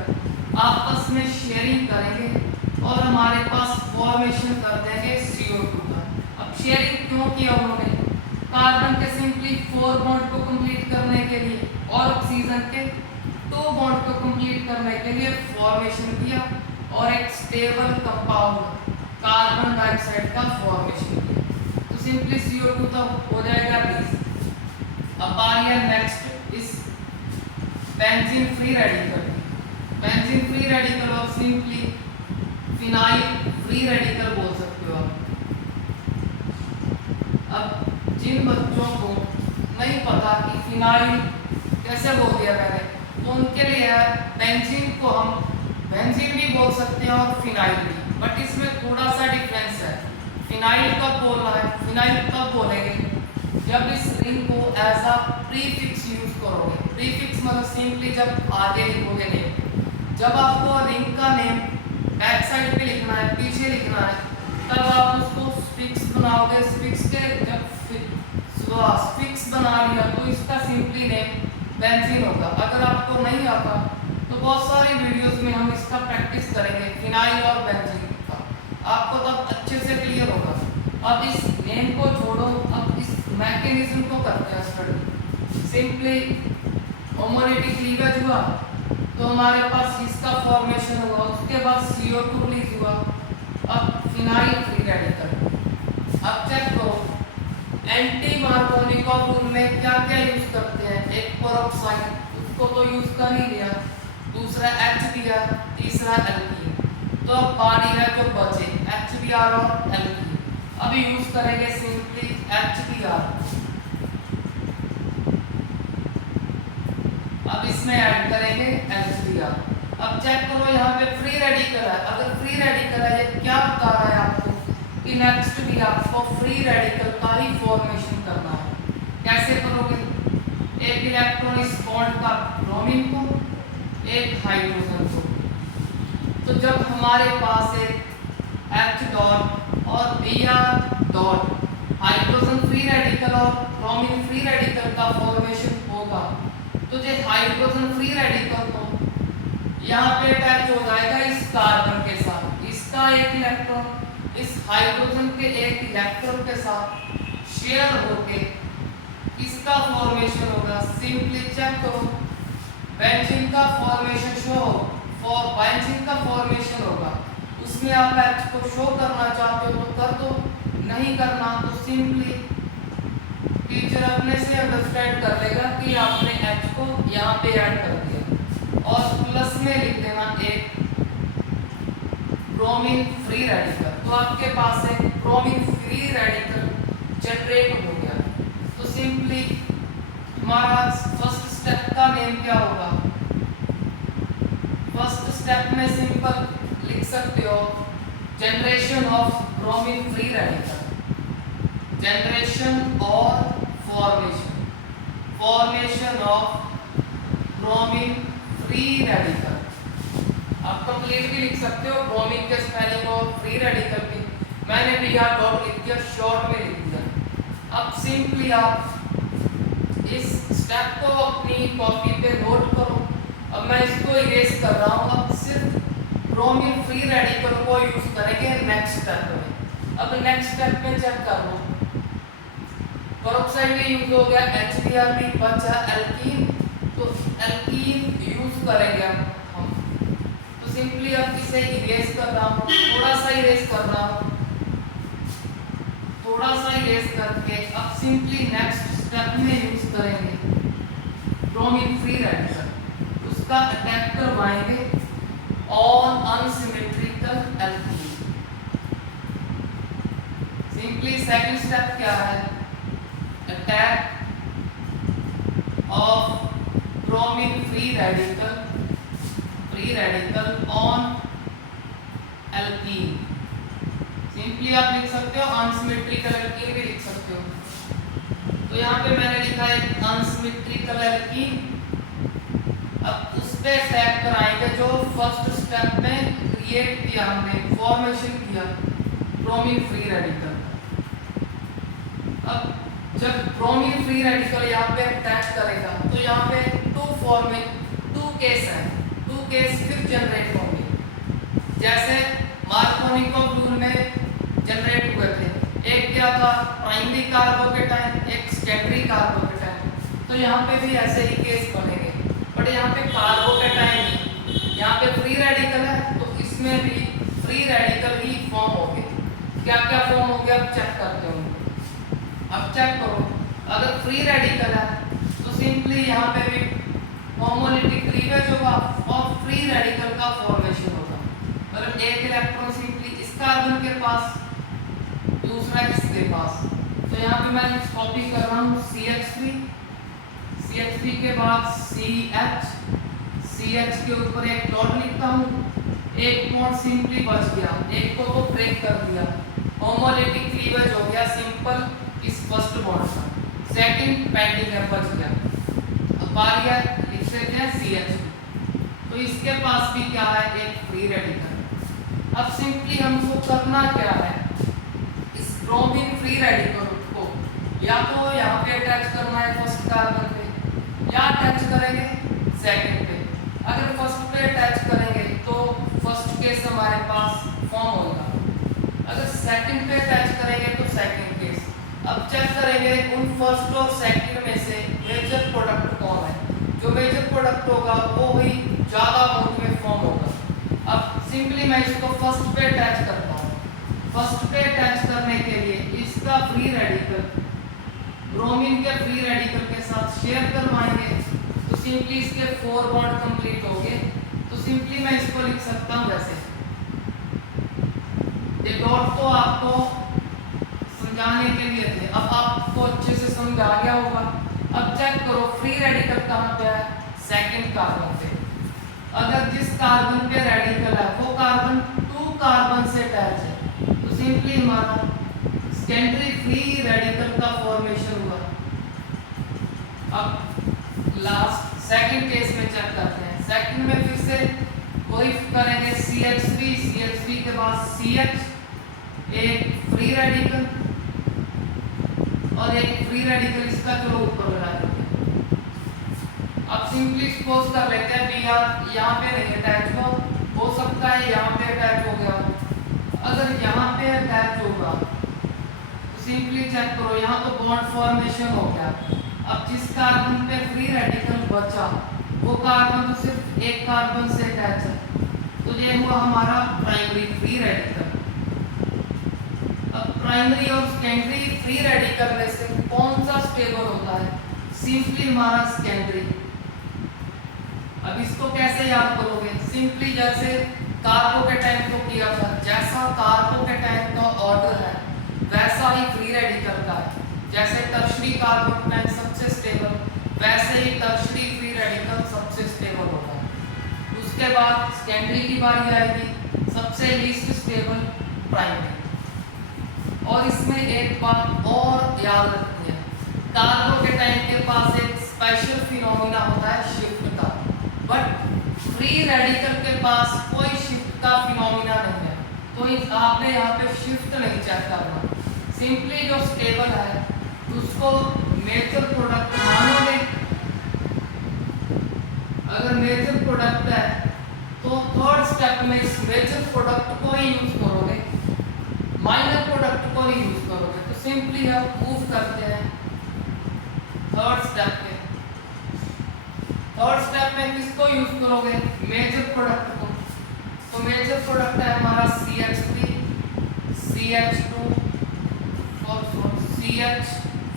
आपस में शेयरिंग करेंगे और हमारे पास फॉर्मेशन कर देंगे CO2 का। अब शेयरिंग क्यों किया उन्होंने? कार्बन के सिंपली 4 बॉन्ड को कंप्लीट करने के लिए और ऑक्सीजन के 2 बॉन्ड को कंप्लीट करने के लिए फॉर्मेशन किया और एक स्टेबल कंपाउंड कार्बन डाइऑक्साइड का फॉर्मेशन किया। तो सिंपली CO2 तो हो जाएगा रिलीज। अब आ रही है नेक्स्ट इस benzene free radical. Benzene free radical और सिंपली फिनाइल फ्री रेडिकल बोल सकते हो आप। अब जिन बच्चों को नहीं पता कि फिनाइल कैसे बोल दिया मैंने, तो उनके लिए बेंजीन को हम बेंजीन भी बोल सकते हैं और फिनाइल भी, बट इसमें थोड़ा सा डिफरेंस है। फिनाइल कब बोलना है? फिनाइल तब बोलेंगे जब इस रिंग को एज अ प्रीफिक्स यूज करोगे। प्रीफिक्स मतलब सिंपली जब आगे लिखोगे नेम। जब आपको रिंग का नेम बैक साइड पे लिखना है, पीछे लिखना है, तब आप उसको फिक्स बनाओगे। फिक्स के जब फिक्स बना लिया तो इसका सिंपली नेम बेंजीन होगा। अगर आपको नहीं आता तो बहुत सारी वीडियोस में हम इसका प्रैक्टिस करेंगे फिनाइल और बेंजीन का, आपको तब अच्छे से क्लियर होगा। अब इस नेम को छोड़ो, अब इस मैकेनिज्म को करते हैं स्टडी। सिंपली होमोलिटिक क्लीवेज हुआ तो हमारे पास इसका फॉर्मेशन हुआ, उसके बाद CO2 रिलीज हुआ। अब फिनाइल फ्री रेडिकल। अब चेक करो एंटी मार्कोनिकॉफ रूल में क्या क्या यूज करते हैं। एक पेरोक्साइड, उसको तो यूज कर ही लिया, दूसरा H दिया, तीसरा एल्कीन। तो अब बारी है जो बचे HBr और एल्कीन। अब यूज करेंगे सिंपली HBr। अब इसमें ऐड करेंगे HBr। अब चेक करो यहाँ पे फ्री रेडिकल है। अगर फ्री रेडिकल है, ये क्या बता रहा है आपको कि नेक्स्ट भी आपको फ्री रेडिकल का ही फॉर्मेशन करना है। कैसे करोगे? एक इलेक्ट्रॉन इस बॉन्ड का ब्रोमीन को, एक हाइड्रोजन को। तो जब हमारे पास एक H डॉट और Br dot hydrogen free radical और ब्रोमीन फ्री रेडिकल का फॉर्मेशन होगा, तो जो हाइड्रोजन फ्री रेडिकल को यहाँ पे अटैच हो जाएगा इस कार्बन के साथ। इसका एक इलेक्ट्रॉन इस हाइड्रोजन के एक इलेक्ट्रॉन के साथ शेयर होके इसका फॉर्मेशन होगा। सिंपली चेक करो बेंजीन का फॉर्मेशन शो फॉर बेंजीन का फॉर्मेशन होगा, उसमें आप H को शो करना चाहते हो तो कर दो, नहीं करना तो सिंपली टीचर अपने से अंडरस्टैंड कर लेगा कि आपने H को यहाँ पे ऐड कर दिया और प्लस में लिख देना एक ब्रोमीन फ्री रेडिकल। तो आपके पास एक ब्रोमीन फ्री रेडिकल जनरेट हो गया। तो सिंपली हमारा फर्स्ट स्टेप का नेम क्या होगा? फर्स्ट स्टेप में सिंपल लिख सकते हो generation of bromine free radical. Generation और formation of bromine free radical. आप कंप्लीट भी लिख सकते हो ब्रोमीन के स्पेलिंग और फ्री रेडिकल की। मैंने भी यहाँ डॉट लिख दिया, शॉर्ट में लिख दिया। अब सिंपली आप इस स्टेप को अपनी कॉपी पे नोट करो। अब मैं इसको इरेज कर रहा हूँ। अब सिर्फ ब्रोमीन फ्री रेडिकल को यूज करेंगे नेक्स्ट स्टेप में। अब नेक्स्ट स्टेप में चेक कर लो, पेरोक्साइड भी यूज हो गया, HBr भी बचा एल्कीन, तो एल्कीन यूज करेंगे हम। तो सिंपली अब इसे इरेज कर रहा हूँ, थोड़ा सा इरेज कर रहा हूँ, थोड़ा सा इरेज करके अब सिंपली नेक्स्ट स्टेप में यूज करेंगे ब्रोमीन फ्री रेडिकल। उसका अटैक करवाएंगे on unsymmetrical alkene. Simply second step क्या है? Attack of bromine free radical on alkene. Simply आप लिख सकते हो अनसिमेट्रिकल एल्कीन भी लिख सकते हो। तो यहाँ पे मैंने लिखा है अनसिमेट्रिकल एल्कीन। अब उस पे अटैक कराएंगे जो फर्स्ट स्टेप में क्रिएट किया हमने, फॉर्मेशन किया ब्रोमीन फ्री रेडिकल। अब जब ब्रोमीन फ्री रेडिकल यहाँ पे अटैच करेगा तो यहाँ पे टू केस है, टू केस फिर जनरेट होंगे। जैसे मार्कोनिकोव रूल में जनरेट हुए थे, एक क्या था प्राइमरी कार्बोकेटाइन, एक सेकेंडरी कार्बोकेटाइन। तो यहाँ पे भी ऐसे ही केस बनेंगे, बट यहाँ पे कार्बोकेटाइन नहीं, यहाँ पे फ्री रेडिकल है, तो इसमें भी फ्री रेडिकल ही फॉर्म हो गए। क्या क्या फॉर्म हो गया अब चेक करते हैं। अब चेक करो, अगर फ्री रेडिकल है तो सिंपली यहाँ पे भी होमोलिटिक क्लीवेज होगा और फ्री रेडिकल का फॉर्मेशन होगा। मतलब एक इलेक्ट्रॉन सिंपली इस कार्बन के पास, दूसरा इसके पास। तो यहाँ पे मैं कॉपी कर रहा हूँ CH3 के बाद CH के ऊपर एक डॉट लिखता हूँ, एक बॉन्ड सिंपली बच गया, एक को तो ब्रेक कर दिया, होमोलिटिक क्लीवेज हो गया सिंपल इस फर्स्ट बॉन्ड का, सेकंड पेंडिंग है बच गया। अब बारी है लिख देते हैं CH, तो इसके पास भी क्या है एक फ्री रेडिकल। अब सिंपली हमको करना क्या है, इस ब्रोमीन फ्री रेडिकल को या तो यहाँ पे अटैच करना है फर्स्ट कार्बन पे, या अटैच करेंगे सेकंड पे। अगर फर्स्ट पे अटैच करेंगे तो फर्स्ट केस हमारे पास फॉर्म होगा, अगर सेकंड पे अटैच करेंगे तो सेकंड केस। अब चेक करेंगे उन फर्स्ट और सेकंड में से मेजर प्रोडक्ट कौन है, जो मेजर प्रोडक्ट होगा वो ही ज्यादा अमाउंट में फॉर्म होगा। अब सिंपली मैं इसको फर्स्ट पे अटैच करता हूँ, फर्स्ट पे अटैच करने के लिए इसका फ्री रेडिकल ब्रोमीन के फ्री रेडिकल के साथ शेयर करवाएंगे, तो सिंपली इसके 4 बॉन्ड कंप्लीट हो गए। तो सिंपली मैं इसको लिख सकता हूँ वैसे, ये डॉट तो आपको समझाने के लिए थे, अब आपको अच्छे से समझ आ गया होगा। अब चेक करो फ्री रेडिकल कहाँ पे है, सेकंड कार्बन पे। अगर जिस कार्बन पे रेडिकल है वो कार्बन 2 कार्बन से अटैच है, तो सिंपली हमारा सेकेंडरी फ्री रेडिकल का फॉर्मेशन हुआ। अब लास्ट सेकंड केस में चेक करते हैं, सेकंड में फिर से वही करेंगे CH3 के बाद CH, एक फ्री रेडिकल और एक फ्री रेडिकल इसका चलो ऊपर लगा देते हैं। अब सिंपली सपोज कर लेते हैं Br यहाँ पे नहीं अटैच हो सकता है यहाँ पे अटैच हो गया। अगर यहाँ पे अटैच होगा तो सिंपली चेक करो, यहाँ तो बॉन्ड फॉर्मेशन हो गया। अब जिस कार्बन पे फ्री रेडिकल बचा वो कार्बन तो सिर्फ एक कार्बन से अटैच है, तो ये हुआ हमारा प्राइमरी फ्री रेडिकल। अब प्राइमरी और सेकेंडरी फ्री रेडिकल में से कौन सा स्टेबल होता है, सिंपली हमारा सेकेंडरी। अब इसको कैसे याद करोगे, सिंपली जैसे कार्बोकेटाइन को किया था, जैसा कार्बोकेटाइन का ऑर्डर है वैसा ही फ्री रेडिकल का है। जैसे टर्शरी कार्बोकेटाइन सबसे स्टेबल, वैसे ही टर्शरी फ्री रेडिकल सबसे स्टेबल होता है। उसके बाद सेकेंडरी की बारी आएगी, सबसे लीस्ट स्टेबल प्राइमरी। और इसमें एक बात और याद रखनी है, कार्बोकेटाइन के पास एक स्पेशल फिनोमिना होता है शिफ्ट का, बट फ्री रेडिकल के पास कोई शिफ्ट का फिनोमिना नहीं है। तो आपने यहाँ पे शिफ्ट नहीं चेक करना, सिंपली जो स्टेबल है उसको मेजर प्रोडक्ट मानोगे। अगर मेजर प्रोडक्ट है तो थर्ड स्टेप में इस मेजर प्रोडक्ट को ही यूज करोगे, माइनर प्रोडक्ट को ही यूज करोगे। तो सिंपली हम मूव करते हैं थर्ड स्टेप पे। थर्ड स्टेप में किसको यूज करोगे, मेजर प्रोडक्ट को। तो मेजर प्रोडक्ट है हमारा CH3, CH2 और CH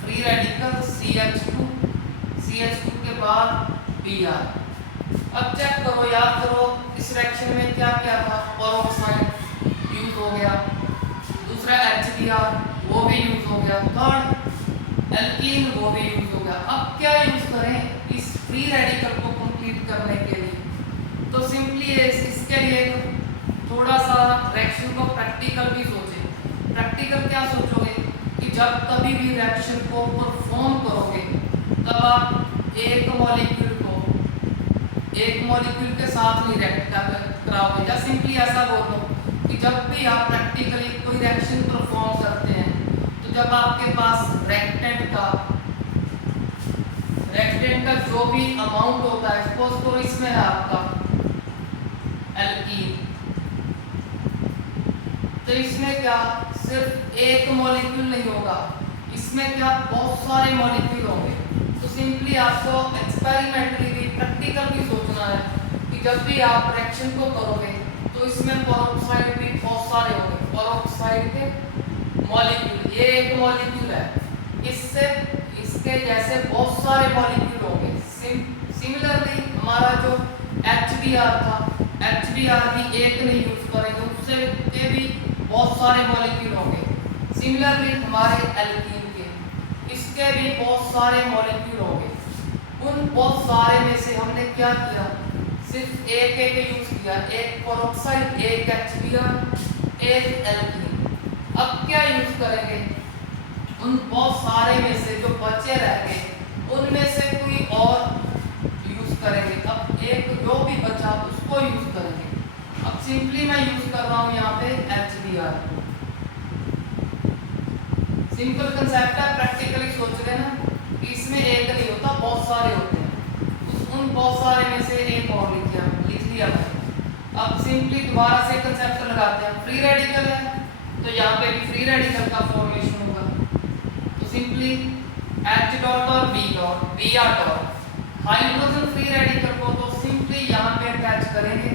फ्री रेडिकल CH2 के बाद Br। अब चेक करो, याद करो इस रिएक्शन में क्या क्या था, पेरोक्साइड यूज हो गया, दूसरा HBr वो भी यूज हो गया, थर्ड एल्कीन वो भी यूज हो गया। अब क्या यूज करें इस फ्री रेडिकल को कंप्लीट करने के लिए, तो सिंपली इसके लिए थोड़ा सा रिएक्शन को प्रैक्टिकल भी सोचें। प्रैक्टिकल क्या सोचोगे कि जब कभी भी रिएक्शन को परफॉर्म करोगे तब आप एक मॉलिक्यूल के साथ नहीं रिएक्ट कराओगे। या सिंपली ऐसा बोल दो कि जब भी आप प्रैक्टिकली कोई रिएक्शन परफॉर्म करते हैं तो जब आपके पास रेक्टेंट का जो भी अमाउंट होता है, सपोज करो इसमें है आपका एल्कीन, तो इसमें क्या सिर्फ एक मॉलिक्यूल नहीं होगा, इसमें क्या बहुत सारे मॉलिक्यूल होंगे। तो सिंपली आपको एक्सपेरिमेंटली भी प्रैक्टिकल भी सोचना है कि जब भी आप रिएक्शन को करोगे तो इसमें पेरोक्साइड भी बहुत सारे होंगे, पेरोक्साइड के मॉलिक्यूल, ये एक मॉलिक्यूल है, इसके जैसे बहुत सारे मॉलिक्यूल होंगे। सिमिलरली हमारा जो HBr था, HBr भी एक नहीं यूज करेंगे, उससे के भी बहुत सारे मॉलिक्यूल होंगे। सिमिलरली हमारे एल्कीन के, इसके भी बहुत सारे मॉलिक्यूल होंगे। उन बहुत सारे में से हमने क्या किया, सिर्फ एक यूज किया, एक पेरोक्साइड, एक HBr, एक एल्कीन। अब क्या यूज करेंगे, उन बहुत सारे में से जो बचे रह गए उनमें से कोई और यूज करेंगे। अब एक जो भी बचा उसको यूज करेंगे। अब सिंपली मैं यूज कर रहा हूँ यहाँ पे HBr। सिंपल कंसेप्ट है, प्रैक्टिकली सोच रहे ना कि इसमें एक नहीं होता, बहुत सारे होते हैं। उन बहुत सारे में से एक और लिख लिया मैंने। अब सिंपली दोबारा से कंसेप्ट लगाते हैं। फ्री रेडिकल है तो यहाँ पे भी फ्री रेडिकल का फॉर्मेशन होगा। तो सिंपली H डॉट और B dot, Br dot, hydrogen free radical को तो सिंपली यहाँ पे अटैच करेंगे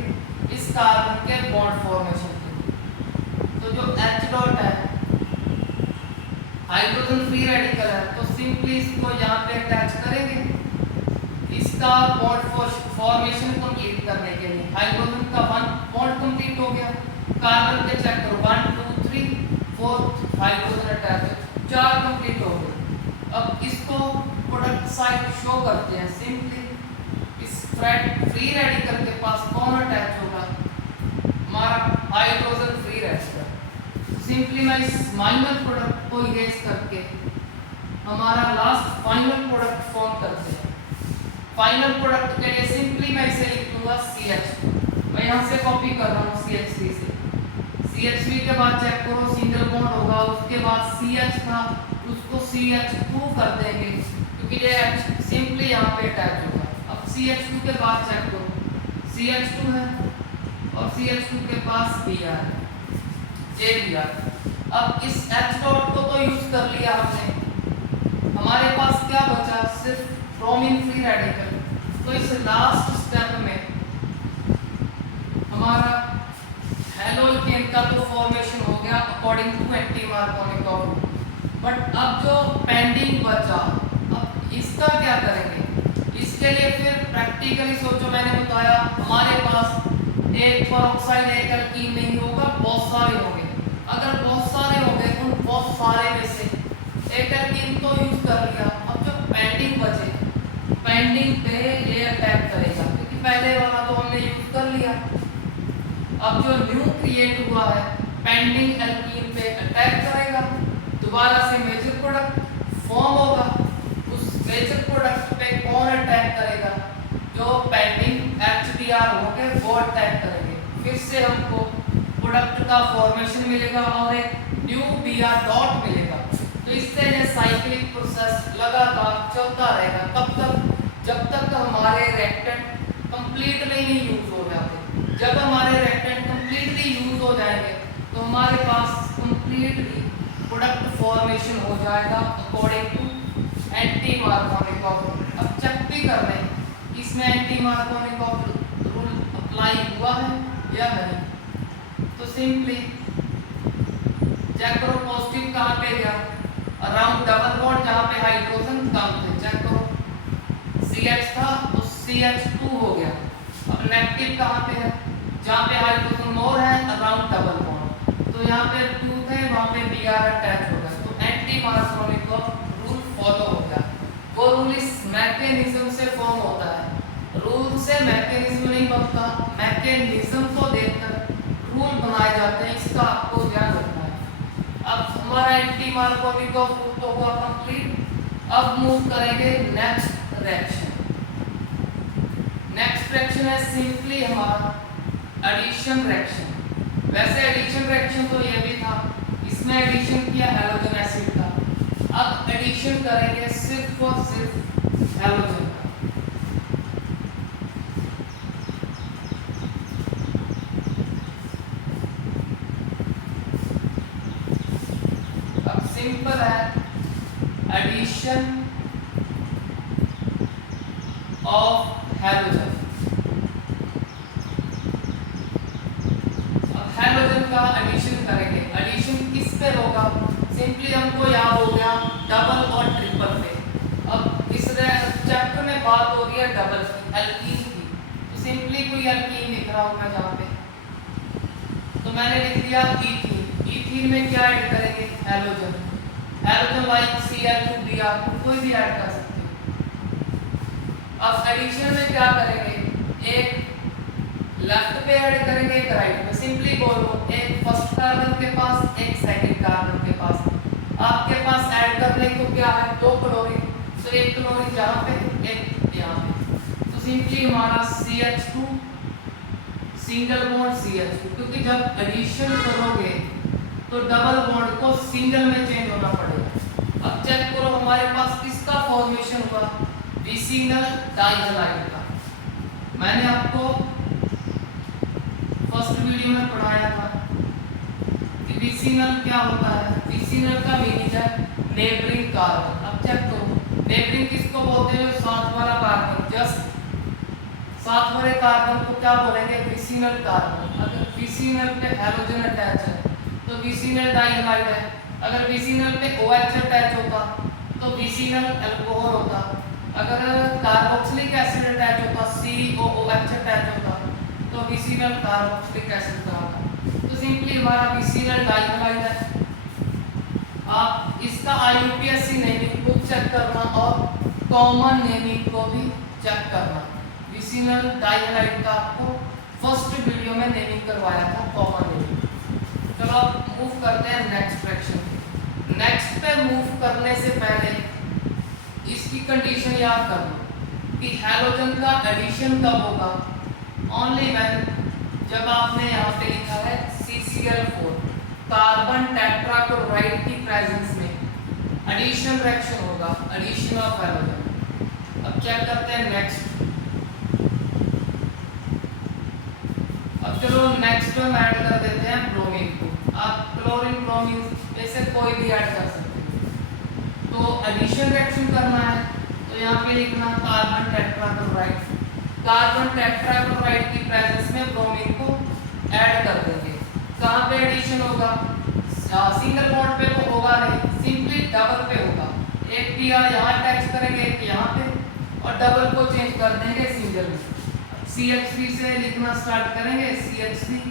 इस कार्बन के बॉन्ड फॉर्मेशन के। तो जो H डॉट है हाइड्रोजन फ्री रेडिकल है, तो सिंपली इसको यहाँ पे अटैच करेंगे इसका बॉन्ड फॉर्मेशन कंप्लीट करने के लिए। हाइड्रोजन का 1 बॉन्ड कंप्लीट हो गया, कार्बन के चेक करो 1 2 3 4 हाइड्रोजन अटैच, 4 कंप्लीट हो गए। अब इसको प्रोडक्ट साइड शो करते हैं। सिंपली इस फ्री रेडिकल के पास कौन अटैच होगा, हमारा हाइड्रोजन फ्री रेडिकल। सिंपली मैं इस माइनर प्रोडक्ट को इरेज करके हमारा लास्ट फाइनल प्रोडक्ट फॉर्म करते हैं। फाइनल प्रोडक्ट के लिए सिंपली मैं इसे लिख दूंगा CH। मैं यहाँ से कॉपी कर रहा हूँ CH3 से। CH3 के बाद चेक करो सिंगल बॉन्ड होगा, उसके बाद CH था उसको CH2 कर देंगे क्योंकि ये H सिंपली यहाँ पे अटैच होगा। अब CH2 के बाद चेक करो CH2 है और CH2 के पास Br है, JBr। अब इस H डॉट को तो यूज कर लिया हमने, हमारे पास क्या बचा, सिर्फ ब्रोमीन फ्री रेडिकल। तो इस लास्ट स्टेप में हमारा हेलोकेन का तो फॉर्मेशन हो गया according to anti Markovnikov rule. But अब जो पेंडिंग बचा, अब इसका क्या करेंगे, इसके लिए फिर प्रैक्टिकली सोचो। मैंने बताया हमारे पास एक पेरोक्साइड एक एल्कीन नहीं होगा, बहुत सारे होंगे। अगर बहुत सारे होंगे उन बहुत सारे में से एक एल्कीन तो यूज कर लिया। अब जो पेंडिंग बचे, पेंडिंग पे ये अटैक करेगा क्योंकि पहले वाला तो हमने यूज कर लिया। अब जो न्यू क्रिएट हुआ है पेंडिंग एल्कीन पे अटैक करेगा, दोबारा से मेजर प्रोडक्ट फॉर्म होगा। उस मेजर प्रोडक्ट पे कौन अटैक करेगा, जो पेंडिंग HBr होंगे वो अटैक करेंगे। फिर से हमको प्रोडक्ट का फॉर्मेशन मिलेगा और एक न्यू Br डॉट मिलेगा। तो इस तरह साइक्लिक प्रोसेस लगातार चलता रहेगा तब तक जब तक हमारे रिएक्टेंट कंप्लीटली नहीं यूज हो जाते। जब हमारे रिएक्टेंट कंप्लीटली यूज हो जाएंगे तो हमारे पास कंप्लीटली प्रोडक्ट फॉर्मेशन हो जाएगा अकॉर्डिंग टू एंटी-मार्कोनिकॉफ रूल। अब चेक भी कर रहे हैं इसमें एंटी-मार्कोनिकॉफ रूल अप्लाई हुआ है या नहीं। तो सिंपली चेक करो पॉजिटिव कहाँ पे गया, अराउंड डबल बॉन्ड जहाँ पे हाइड्रोजन कम थे। चेक करो CH था तो CH2 हो गया। अब नेगेटिव कहाँ पे है, जहाँ पे हाइड्रोजन मोर है अराउंड डबल बॉन्ड, तो यहाँ पे 2 थे वहाँ पे Br अटैच हो गया। तो एंटी-मार्कोनिकॉफ रूल फॉलो हो गया। वो रूल इस मैकेनिज्म से फॉर्म होता है, रूल से मैकेनिज्म नहीं बनता, मैकेनिज्म को देखकर रूल बनाए जाते हैं, इसका आपको ध्यान रखना है। अब हमारा एंटी-मार्कोनिकॉफ रूल तो हुआ कंप्लीट। अब मूव करेंगे नेक्स्ट रिएक्शन। नेक्स्ट रिएक्शन है सिंपली हमारा एडिशन रिएक्शन। वैसे एडिशन रिएक्शन तो ये भी था, इसमें एडिशन किया हैलोजन एसिड का, एडिशन करेंगे सिर्फ और सिर्फ हैलोजन का। अब सिंपल है, एडिशन ऑफ हैलोजन। अब हैलोजन का एडिशन करेंगे, एडिशन किस पे होगा? सिंपली हमको याद हो गया डबल और ट्रिपल पे। अब इस चैप्टर में बात हो रही है डबल की, एल्कीन की। तो सिंपली कोई एल्कीन लिख रहा हूं मैं जहाँ पे, तो मैंने लिख दिया ईथीन। ईथीन में क्या ऐड करेंगे? हैलोजन। हैलोजन लाइक Cl2Br, कोई भी ऐड कर सकते हो। अब एडिशन में क्या करेंगे? एक लेफ्ट पे ऐड करेंगे, एक राइट पे। सिंपली बोलो, एक फर्स्ट कार्बन के पास, एक सेकंड कार्बन के पास। आपके पास ऐड करने को क्या है? 2 क्लोरीन। तो एक क्लोरीन जहाँ पे, एक यहाँ पे। तो सिंपली हमारा CH2 सिंगल बॉन्ड CH2, क्योंकि जब एडिशन करोगे तो डबल बॉन्ड को सिंगल में चेंज होना पड़ेगा। अब चेक करो हमारे पास किसका फॉर्मेशन हुआ? विसिनल डाइहैलाइड का। मैंने आपको फर्स्ट वीडियो में पढ़ाया था कि विसिनल क्या होता है। विसिनल का मीनिंग है नेबरिंग कार्बन। अब चेक करो, नेबरिंग किसको बोलते हैं? साथ वाला कार्बन, जस्ट साथ वाले कार्बन को क्या बोलेंगे? Vicinal carbon. अगर विसिनल पे हैलोजन अटैच है तो विसिनल डाइहैलाइड है। अगर विसिनल पे OH अटैच होता तो विसिनल अल्कोहल होता। अगर कार्बोक्सिलिक एसिड अटैच होता, COOH अटैच होता, तो विसिनल कार्बोक्सिलिक एसिड कहलाता। तो सिंपली हमारा विसिनल डाइहैलाइड है। आप इसका IUPAC नेमिंग को चेक करना और कॉमन नेमिंग को भी चेक करना। विसिनल डाइहैलाइड का आपको फर्स्ट वीडियो में नेमिंग करवाया था, कॉमन नेमिंग। चलो अब मूव करते हैं नेक्स्ट फ्रैक्शन। नेक्स्ट पे मूव करने से पहले इसकी कंडीशन याद कर लो कि हैलोजन का एडिशन कब होगा? ओनली व्हेन, जब आपने यहाँ पे लिखा है CCl4 कार्बन टेट्राक्लोराइड की प्रेजेंस में एडिशन रिएक्शन होगा, एडिशन ऑफ हैलोजन। अब चेक करते हैं नेक्स्ट। अब चलो नेक्स्ट में ऐड कर देते हैं ब्रोमीन को। आप क्लोरीन ब्रोमीन में से कोई भी ऐड कर सकते हो। तो एडिशन रिएक्शन करना है तो यहाँ पे लिखना कार्बन टेट्राक्लोराइड। कार्बन टेट्राक्लोराइड की प्रेजेंस में ब्रोमीन को ऐड कर देंगे। कहाँ पे एडिशन होगा? सिंगल बॉन्ड पे तो होगा नहीं, सिंपली डबल पे होगा। एक Br यहाँ अटैच करेंगे, एक यहाँ पे, और डबल को चेंज कर देंगे सिंगल में। CH3 से लिखना स्टार्ट करेंगे, CH3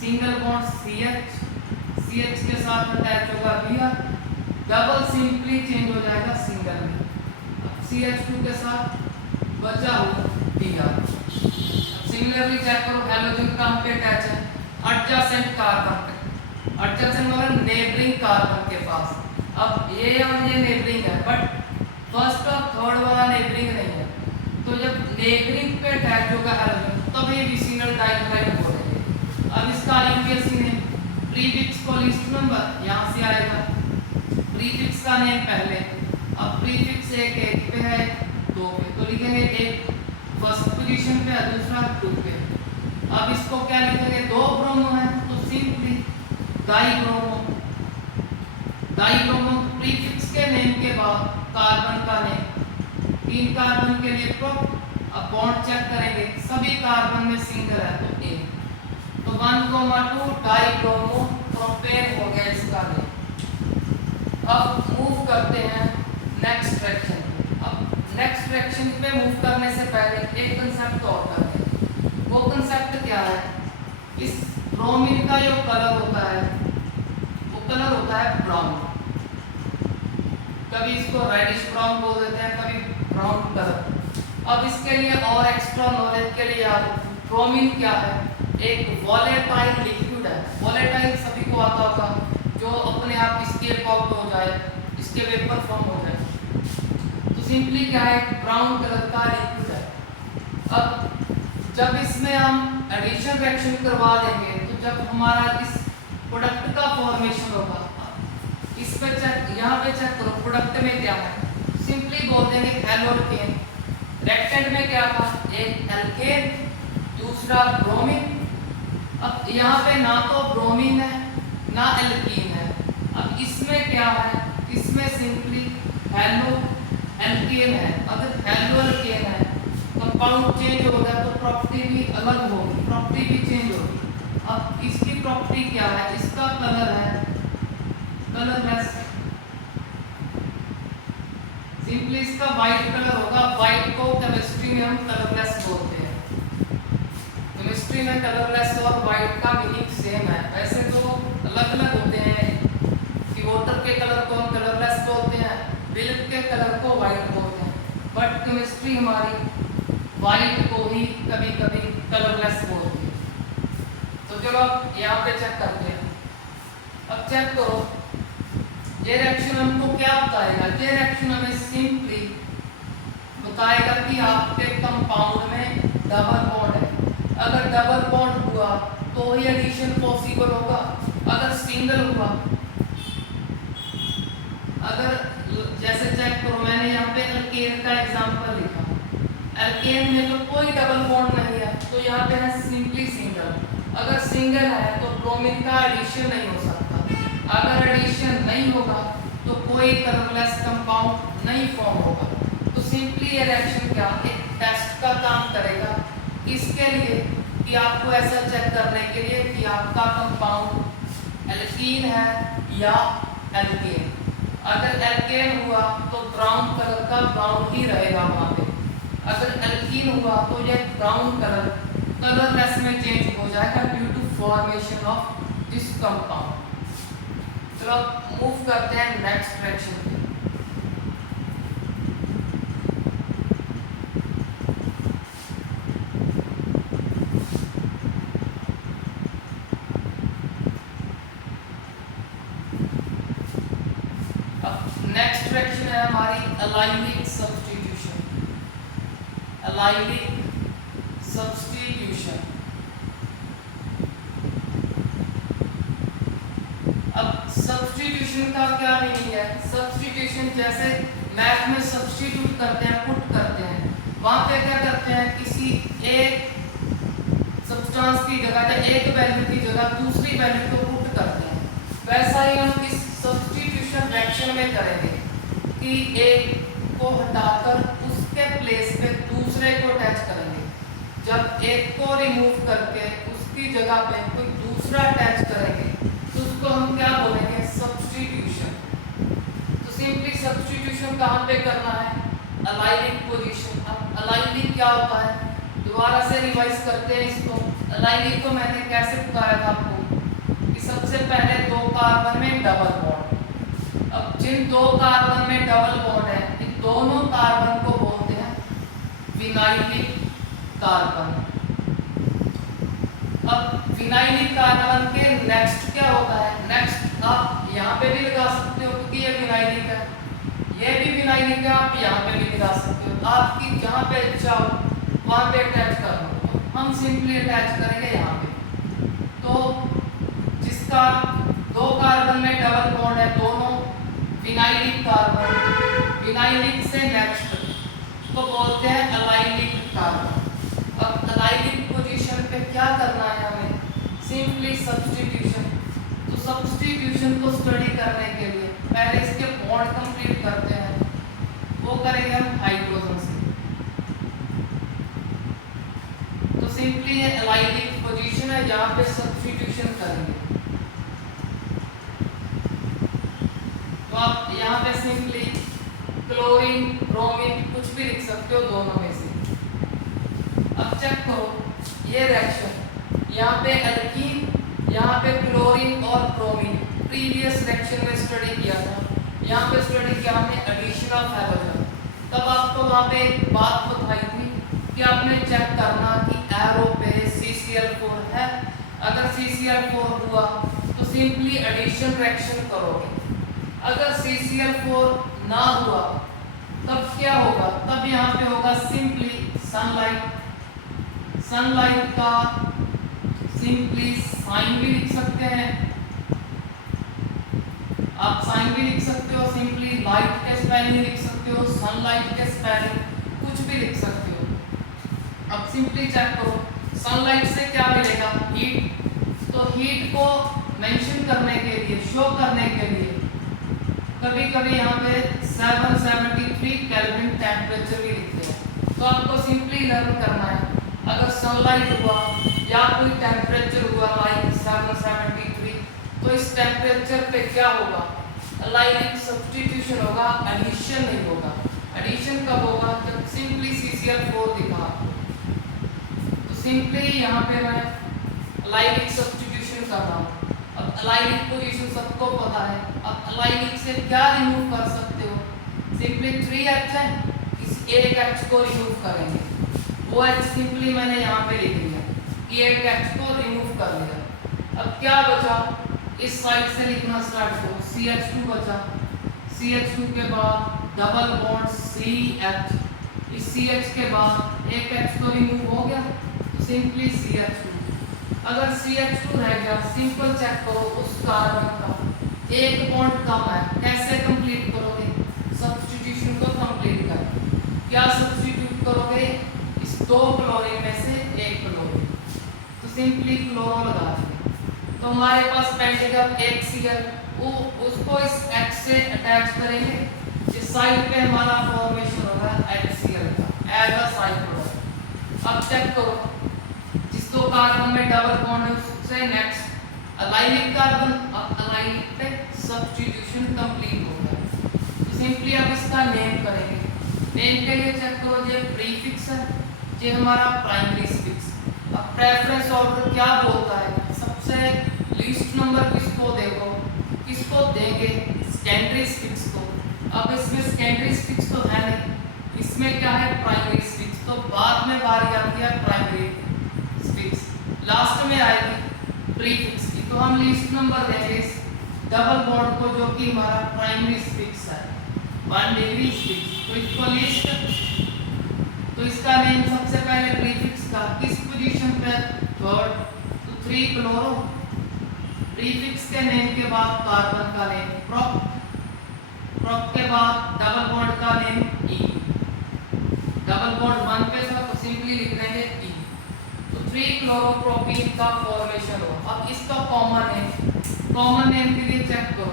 सिंगल बॉन्ड CH के साथ अटैच होगा Br, डबल सिंपली चेंज हो जाएगा सिंगल में। CH2 के साथ बचा हुआ Br। सिमिलरली चेक करो हैलोजन कहाँ पे अटैच है? एडजेसेंट कार्बन पे। एडजेसेंट मतलब नेबरिंग कार्बन के पास। अब ये और ये नेबरिंग है, बट फर्स्ट और थर्ड वाला नेबरिंग नहीं है। तो जब नेबरिंग पे अटैच होगा हैलोजन तब ये विसिनल डाइहैलाइड बोलेंगे। अब इसका IUPAC नेम, प्रीफिक्स को लिस्ट नंबर यहाँ से आएगा, प्रीफिक्स का नेम पहले। अब प्रीफिक्स एक पे है, 2 पे, तो लिखेंगे एक फर्स्ट पोजीशन पे है, दूसरा 2 पे। अब इसको क्या लिखेंगे? 2 ब्रोमो है तो सिंपली डाइब्रोमो। डाइब्रोमो प्रीफिक्स के नेम के बाद कार्बन का नेम, 3 कार्बन के लिए प्रोप। अब बॉन्ड चेक करेंगे, सभी कार्बन में सिंगल है तो A। तो 1,2 डाइब्रोमो प्रोपेन हो गया इसका नेम। अब मूव करते हैं नेक्स्ट फ्रैक्शन। अब नेक्स्ट फ्रैक्शन पे मूव करने से पहले एक कंसेप्ट और करते हैं। वो कंसेप्ट क्या है? इस ब्रोमीन का जो कलर होता है वो कलर होता है ब्राउन। कभी इसको रेडिश ब्राउन बोल देते हैं, कभी ब्राउन कलर। अब इसके लिए और एक्स्ट्रा नॉलेज के लिए याद, ब्रोमीन क्या है? एक वॉलेटाइल लिक्विड है। वॉलेटाइल सभी को आता होगा, जो अपने आप स्केप आउट हो जाए, इसके वेपर फॉर्म हो जाए। तो सिंपली क्या है? ब्राउन कलर का लिक्विड है। अब जब इसमें हम एडिशन रिएक्शन करवा देंगे तो जब हमारा इस प्रोडक्ट का फॉर्मेशन होगा, इस पे चेक, यहाँ पे चेक करो प्रोडक्ट में क्या है, सिंपली बोल देंगे एल्केन। रेक्टेंट में क्या था, एक एल्केन दूसरा ब्रोमीन। अब यहाँ पे ना तो ब्रोमीन है ना एल्कीन है। अब इसमें क्या है, इसमें सिंपली हेलो एल्केन है। अगर हेलो एल्केन है कंपाउंड चेंज होगा तो प्रॉपर्टी भी अलग होगी, प्रॉपर्टी भी चेंज होगी। अब इसकी प्रॉपर्टी क्या है, इसका कलर है कलरलेस, सिंपली इसका वाइट कलर होगा। वाइट को केमिस्ट्री में हम कलरलेस बोलते हैं। केमिस्ट्री में कलरलेस और वाइट का मीनिंग सेम है, वैसे तो अलग अलग होते हैं कि वाटर के कलर को हम कलरलेस बोलते हैं, मिल्क के कलर को वाइट बोलते हैं, बट केमिस्ट्री हमारी वाइट को ही कभी कभी कलरलेस बोलते हैं। तो चलो अब यहाँ पे चेक करते हैं। अब चेक करो ये रिएक्शन हमको क्या बताएगा, ये रिएक्शन हमें सिंपली बताएगा कि आपके कंपाउंड में डबल बॉन्ड है। अगर डबल बॉन्ड हुआ तो ही एडिशन पॉसिबल होगा, अगर सिंगल हुआ, अगर जैसे चेक करो मैंने यहाँ पे एल्केन का एग्जांपल लिखा, एल्केन में तो कोई डबल बॉन्ड नहीं है तो यहाँ पे है सिंपली सिंगल। अगर सिंगल है तो ब्रोमीन का एडिशन नहीं हो सकता, अगर एडिशन नहीं होगा तो कोई कलरलेस कंपाउंड नहीं फॉर्म होगा। तो सिंपली ये रिएक्शन क्या एक टेस्ट का काम करेगा, इसके लिए कि आपको ऐसा चेक करने के लिए कि आपका कंपाउंड एल्कीन है या एल्केन। अगर एल्केन हुआ तो ब्राउन कलर का ब्राउन ही रहेगा वहाँ पे, अगर एल्कीन हुआ तो ये ब्राउन कलर कलरलेस में चेंज हो जाएगा due to formation of this compound. चलो मूव करते हैं नेक्स्ट रिएक्शन पे। नेक्स्ट रिएक्शन है हमारी एलाइलिक सब्स्टिट्यूशन। एलाइलिक सब्स्टिट्यूशन, अब सब्स्टिट्यूशन का क्या मीनिंग है, सब्स्टिट्यूशन जैसे मैथ में सब्स्टिट्यूट करते हैं, पुट करते हैं, वहां पे क्या करते हैं किसी एक सब्सटेंस की जगह या एक वैल्यू की जगह दूसरी वैल्यू को पुट करते हैं। वैसा ही हम इस सब्स्टिट्यूशन रिएक्शन में करेंगे कि एक को हटाकर उसके प्लेस पे दूसरे को अटैच करेंगे। जब एक को रिमूव करके उसकी जगह पे कोई दूसरा अटैच करेंगे तो उसको हम क्या बोलेंगे, सब्स्टिट्यूशन। तो सिंपली सब्स्टिट्यूशन कहाँ पे करना है, एलाइलिक पोजीशन। अब एलाइलिक क्या होता है, दोबारा से रिवाइज करते हैं इसको। एलाइलिक को मैंने कैसे बताया था आपको कि सबसे पहले दो कार्बन में डबल बॉन्ड। अब जिन दो कार्बन में डबल बॉन्ड है इन दोनों कार्बन को बोलते हैं विनाइलिक कार्बन। अब विनाइलिक कार्बन के नेक्स्ट क्या होता है, नेक्स्ट आप यहाँ पे भी लगा सकते हो क्योंकि ये विनाइलिक है, ये भी विनाइलिक है, आप यहाँ पे भी लगा सकते हो, आपकी जहाँ पे इच्छा हो वहाँ पे अटैच कर लो। हम सिंपली अटैच करेंगे यहाँ पे। तो जिसका दो कार्बन में डबल बॉन्ड है, दोनों विनाइलिक कार्बन, विनाइलिक से नेक्स्ट तो बोलते हैं एलाइलिक कार्बन। अब एलाइलिक पोजीशन पे क्या करना है हमें, सिंपली सब्स्टिट्यूशन। तो सब्स्टिट्यूशन को स्टडी करने के लिए पहले इसके बॉन्ड कंप्लीट करते हैं, वो करेंगे हम हाइड्रोजन से। तो सिंपली ये एलाइलिक पोजीशन है जहाँ पे सब्स्टिट्यूशन करेंगे। तो आप यहाँ पे सिंपली क्लोरीन ब्रोमीन कुछ भी लिख सकते हो दोनों में से। अब चेक करो ये रिएक्शन, यहाँ पे एल्कीन, यहाँ पे क्लोरीन और ब्रोमीन प्रीवियस रिएक्शन में स्टडी किया था। यहाँ पे स्टडी किया हमने एडिशन ऑफ हाइड्रोजन। तब आपको वहाँ पे एक बात बताई थी कि आपने चेक करना कि एरो पे CCl4 है, अगर CCl4 हुआ तो सिंपली एडिशन रिएक्शन करोगे। अगर CCl4 ना हुआ तब क्या होगा, तब यहाँ पे होगा सिंपली सनलाइट। सनलाइट का सिंपली साइन भी लिख सकते हैं, आप साइन भी लिख सकते हो, सिंपली लाइट के स्पेलिंग लिख सकते हो, सनलाइट के स्पेलिंग कुछ भी लिख सकते हो। अब सिंपली चेक करो सनलाइट से क्या मिलेगा, हीट। तो हीट को मेंशन करने के लिए, शो करने के लिए कभी कभी यहाँ पे 773 केल्विन टेम्परेचर भी लिखते हैं। तो आपको सिंपली लर्न करना है, अगर सनलाइट हुआ या कोई टेम्परेचर हुआ लाइक 773, तो इस टेम्परेचर पे क्या होगा, लाइक सब्स्टिट्यूशन होगा, एडिशन नहीं होगा। एडिशन कब होगा, जब सिंपली CCl4 दिखा। तो सिंपली यहाँ पे मैं लाइक सब्स्टिट्यूशन कर रहा हूँ। अब अलाइनिक पोजीशन सबको पता है। अब अलाइनिक से क्या रिमूव कर सकते हो, सिंपली 3H है, इस एक H को रिमूव करेंगे। वो H सिंपली मैंने यहाँ पे लिख दिया कि एक H को रिमूव कर लिया। अब क्या बचा, इस साइड से लिखना स्टार्ट करो, CH2 बचा। CH2 के बाद डबल बॉन्ड CH, इस CH के बाद एक H तो रिमूव हो गया, तो सिंपली CH2। अगर CH2 रह गया, सिंपल चेक करो उस कार्बन का एक बॉन्ड कम है, कैसे कंप्लीट करोगे, सब्स्टिट्यूशन को कंप्लीट कर। क्या सब्स्टिट्यूट करोगे, इस दो क्लोरीन में से एक क्लोरीन, तो सिंपली क्लोरो लगा देंगे। तो हमारे पास पेंटेगा एक Cl, उसको इस H से अटैच करेंगे, इस साइड पे हमारा फॉर्मेशन होगा HCl का एज अ साइड प्रोडक्ट। अब चेक करो, जिस दो कार्बन में डबल बॉन्ड है उससे नेक्स्ट अलाइनिक कार्बन, अब अलाइनिक पे सब्स्टिट्यूशन कंप्लीट हो गया। तो सिंपली अब इसका नेम करेंगे। नेम के लिए चेक करो, ये प्रीफिक्स है, ये हमारा प्राइमरी स्फिक्स। अब प्रेफरेंस ऑर्डर क्या बोलता है, सबसे लीस्ट नंबर किसको देखो, किसको देंगे, सेकेंडरी स्फिक्स को। अब इसमें सेकेंडरी स्फिक्स तो है नहीं, इसमें क्या है प्राइमरी स्फिक्स, तो बाद में बारी आती है प्राइमरी स्फिक्स, लास्ट में आएगी प्रीफिक्स की। तो हम लीस्ट नंबर देंगे इस डबल बॉन्ड को, जो कि हमारा प्राइमरी स्फिक्स है, 1 डिग्री स्फिक्स। तो इसको लीस्ट, तो इसका नेम सबसे पहले प्रीफिक्स का किस पोजीशन पे, थर्ड, तो 3 क्लोरो। प्रीफिक्स के नेम के बाद कार्बन का नेम प्रोप, प्रोप के बाद डबल बॉन्ड का नेम E, डबल बॉन्ड 1 पे था तो सिंपली लिख देंगे E। तो 3 क्लोरोप्रोपीन का फॉर्मेशन हो। अब इसका कॉमन नेम के लिए चेक करो,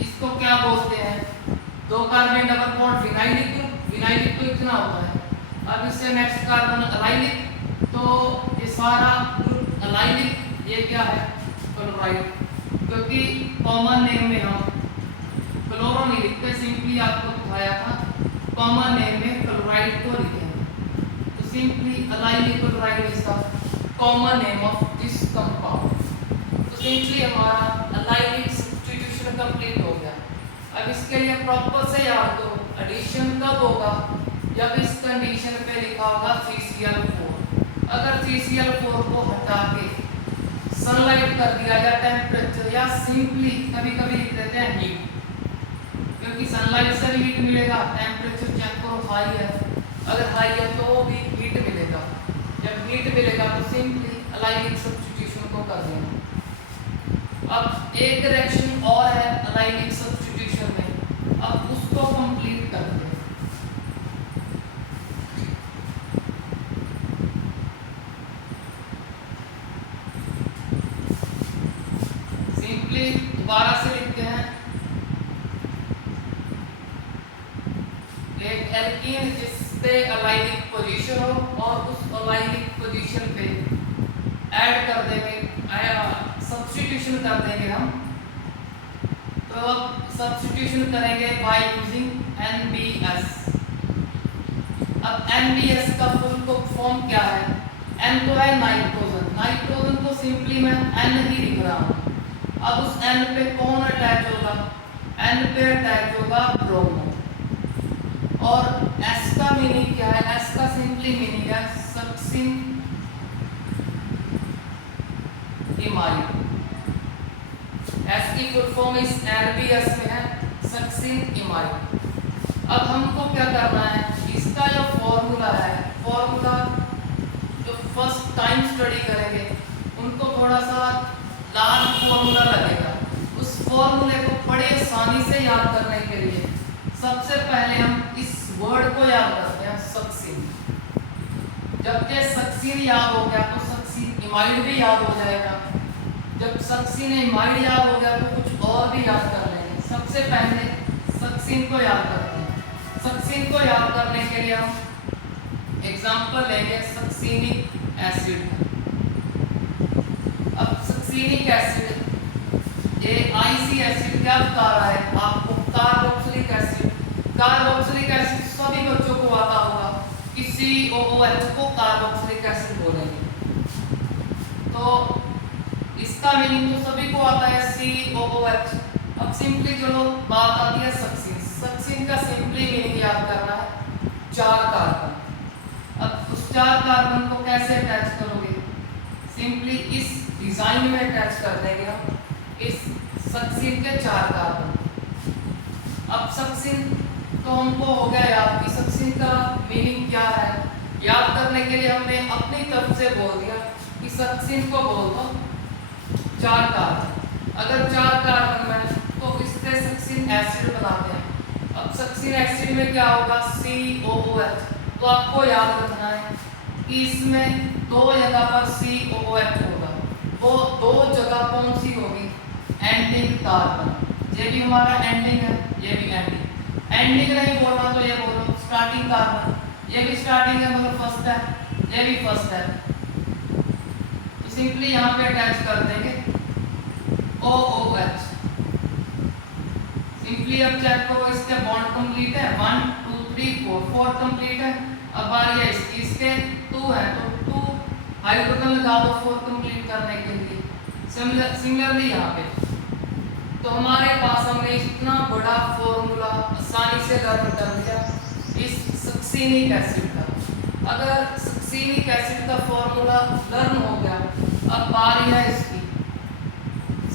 इसको क्या बोलते हैं, 2 carbon double bond vinylic group, vinylic तो इतना होता है। अब इससे नेक्स्ट कार्बन अलाइनिक, तो ये सारा ग्रुप अलाइनिक, ये क्या है क्लोराइड, क्योंकि कॉमन नेम में हम क्लोरो नहीं लिखते, सिंपली आपको बताया था कॉमन नेम में क्लोराइड को लिखेंगे। तो simply allylic chloride is the common name of this compound. तो सिंपली हमारा अलाइनिक सब्स्टिट्यूशन कंप्लीट हो गया। अब इसके लिए प्रॉपर से याद करो, एडिशन कब होगा, जब इस कंडीशन पे लिखा होगा CCl4। अगर CCl4 को हटा के सनलाइट कर दिया या टेम्परेचर, या सिंपली कभी कभी लिख देते हैं हीट, क्योंकि सनलाइट से भी हीट मिलेगा। टेम्परेचर चेक करो हाई है, अगर हाई है तो भी हीट मिलेगा। जब हीट मिलेगा तो सिंपली अलाइनिक सब्स्टिट्यूशन को कर देना। अब एक रिएक्शन और है अलाइनिक सब्स्टिट्यूशन में, अब उसको कंप्लीट कर दें। सिंपली दोबारा से लिखते हैं, एक एल्कीन जिसपे अलाइनिक पोजीशन हो और उस अलाइनिक पोजीशन पे ऐड कर देंगे, सब्स्टिट्यूशन कर देंगे हम। तो अब सब्स्टिट्यूशन करेंगे बाय यूजिंग NBS। अब NBS का फुल फॉर्म क्या है, N तो है नाइट्रोजन, नाइट्रोजन को सिंपली मैं N ही लिख रहा हूँ। अब उस N पे कौन अटैच होगा, N पे अटैच होगा ब्रोमो। और S का मीनिंग क्या है, S का सिंपली मीनिंग है सक्सिन इमाइड। S की फुल फॉर्म इस NBS में है सक्सिन इमाइड। अब हमको क्या करना है, इसका जो फॉर्मूला है, फॉर्मूला जो फर्स्ट टाइम स्टडी करेंगे उनको थोड़ा सा लार्ज फॉर्मूला लगेगा, उस फॉर्मूले को बड़ी आसानी से याद करने के लिए सबसे पहले हम इस वर्ड को याद करते हैं, सक्सीन। जबकि सक्सीन याद हो गया तो सक्सीन इमाइड भी याद हो जाएगा। जब सक्सीन इमाइड याद हो गया तो कुछ और भी याद कर लेंगे। सबसे पहले सक्सीन को याद करते हैं। सक्सीन को याद करने के लिए हम एग्जांपल लेंगे सक्सीनिक एसिड। अब सक्सीनिक एसिड ये आईसी एसिड क्या बता रहा है आपको? Carboxylic acid. कार्बोक्सिलिक एसिड सभी बच्चों को आता होगा कि COOH को कार्बोक्सिलिक एसिड बोलेंगे। तो इसका मीनिंग तो सभी को आता है COOH। अब सिंपली चलो बात आती है सक्सीन। सक्सीन का सिंपली मीनिंग याद करना है, 4 कार्बन। अब उस 4 कार्बन को कैसे अटैच करोगे? सिंपली इस डिजाइन में अटैच कर देंगे हम इस सक्सीन के 4 कार्बन। अब सक्सीन तो हमको हो गया याद कि सक्सीन का मीनिंग क्या है। याद करने के लिए हमने अपनी तरफ से बोल दिया कि सक्सीन को बोल दो 4 कार्बन। अगर 4 कार्बन में तो इससे सक्सीन एसिड बनाते हैं। अब सक्सीन एसिड में क्या होगा? COOH। तो आपको याद रखना है कि इसमें 2 जगह पर COOH होगा। वो 2 जगह कौन सी होगी? Ending carbon. ये भी हमारा एंडिंग है, ये भी एंडिंग। एंडिंग नहीं बोलना तो ये बोलो स्टार्टिंग कार्बन। ये भी स्टार्टिंग है मतलब फर्स्ट है, ये भी फर्स्ट है। तो सिंपली यहाँ पे अटैच कर देंगे OOH। सिंपली अब चेक करो इसके बॉन्ड कंप्लीट है, 1 2 3 4 4 कंप्लीट है। अब बारी है इसकी, इसके 2 है तो 2 हाइड्रोजन लगा दो 4 कंप्लीट करने के लिए। सिमिलरली यहाँ पे तो हमारे पास हमने इतना बड़ा फॉर्मूला आसानी से लर्न कर लिया इस सक्सीनिक एसिड का। अगर सक्सीनिक एसिड का फॉर्मूला लर्न हो गया, अब बारी है इसकी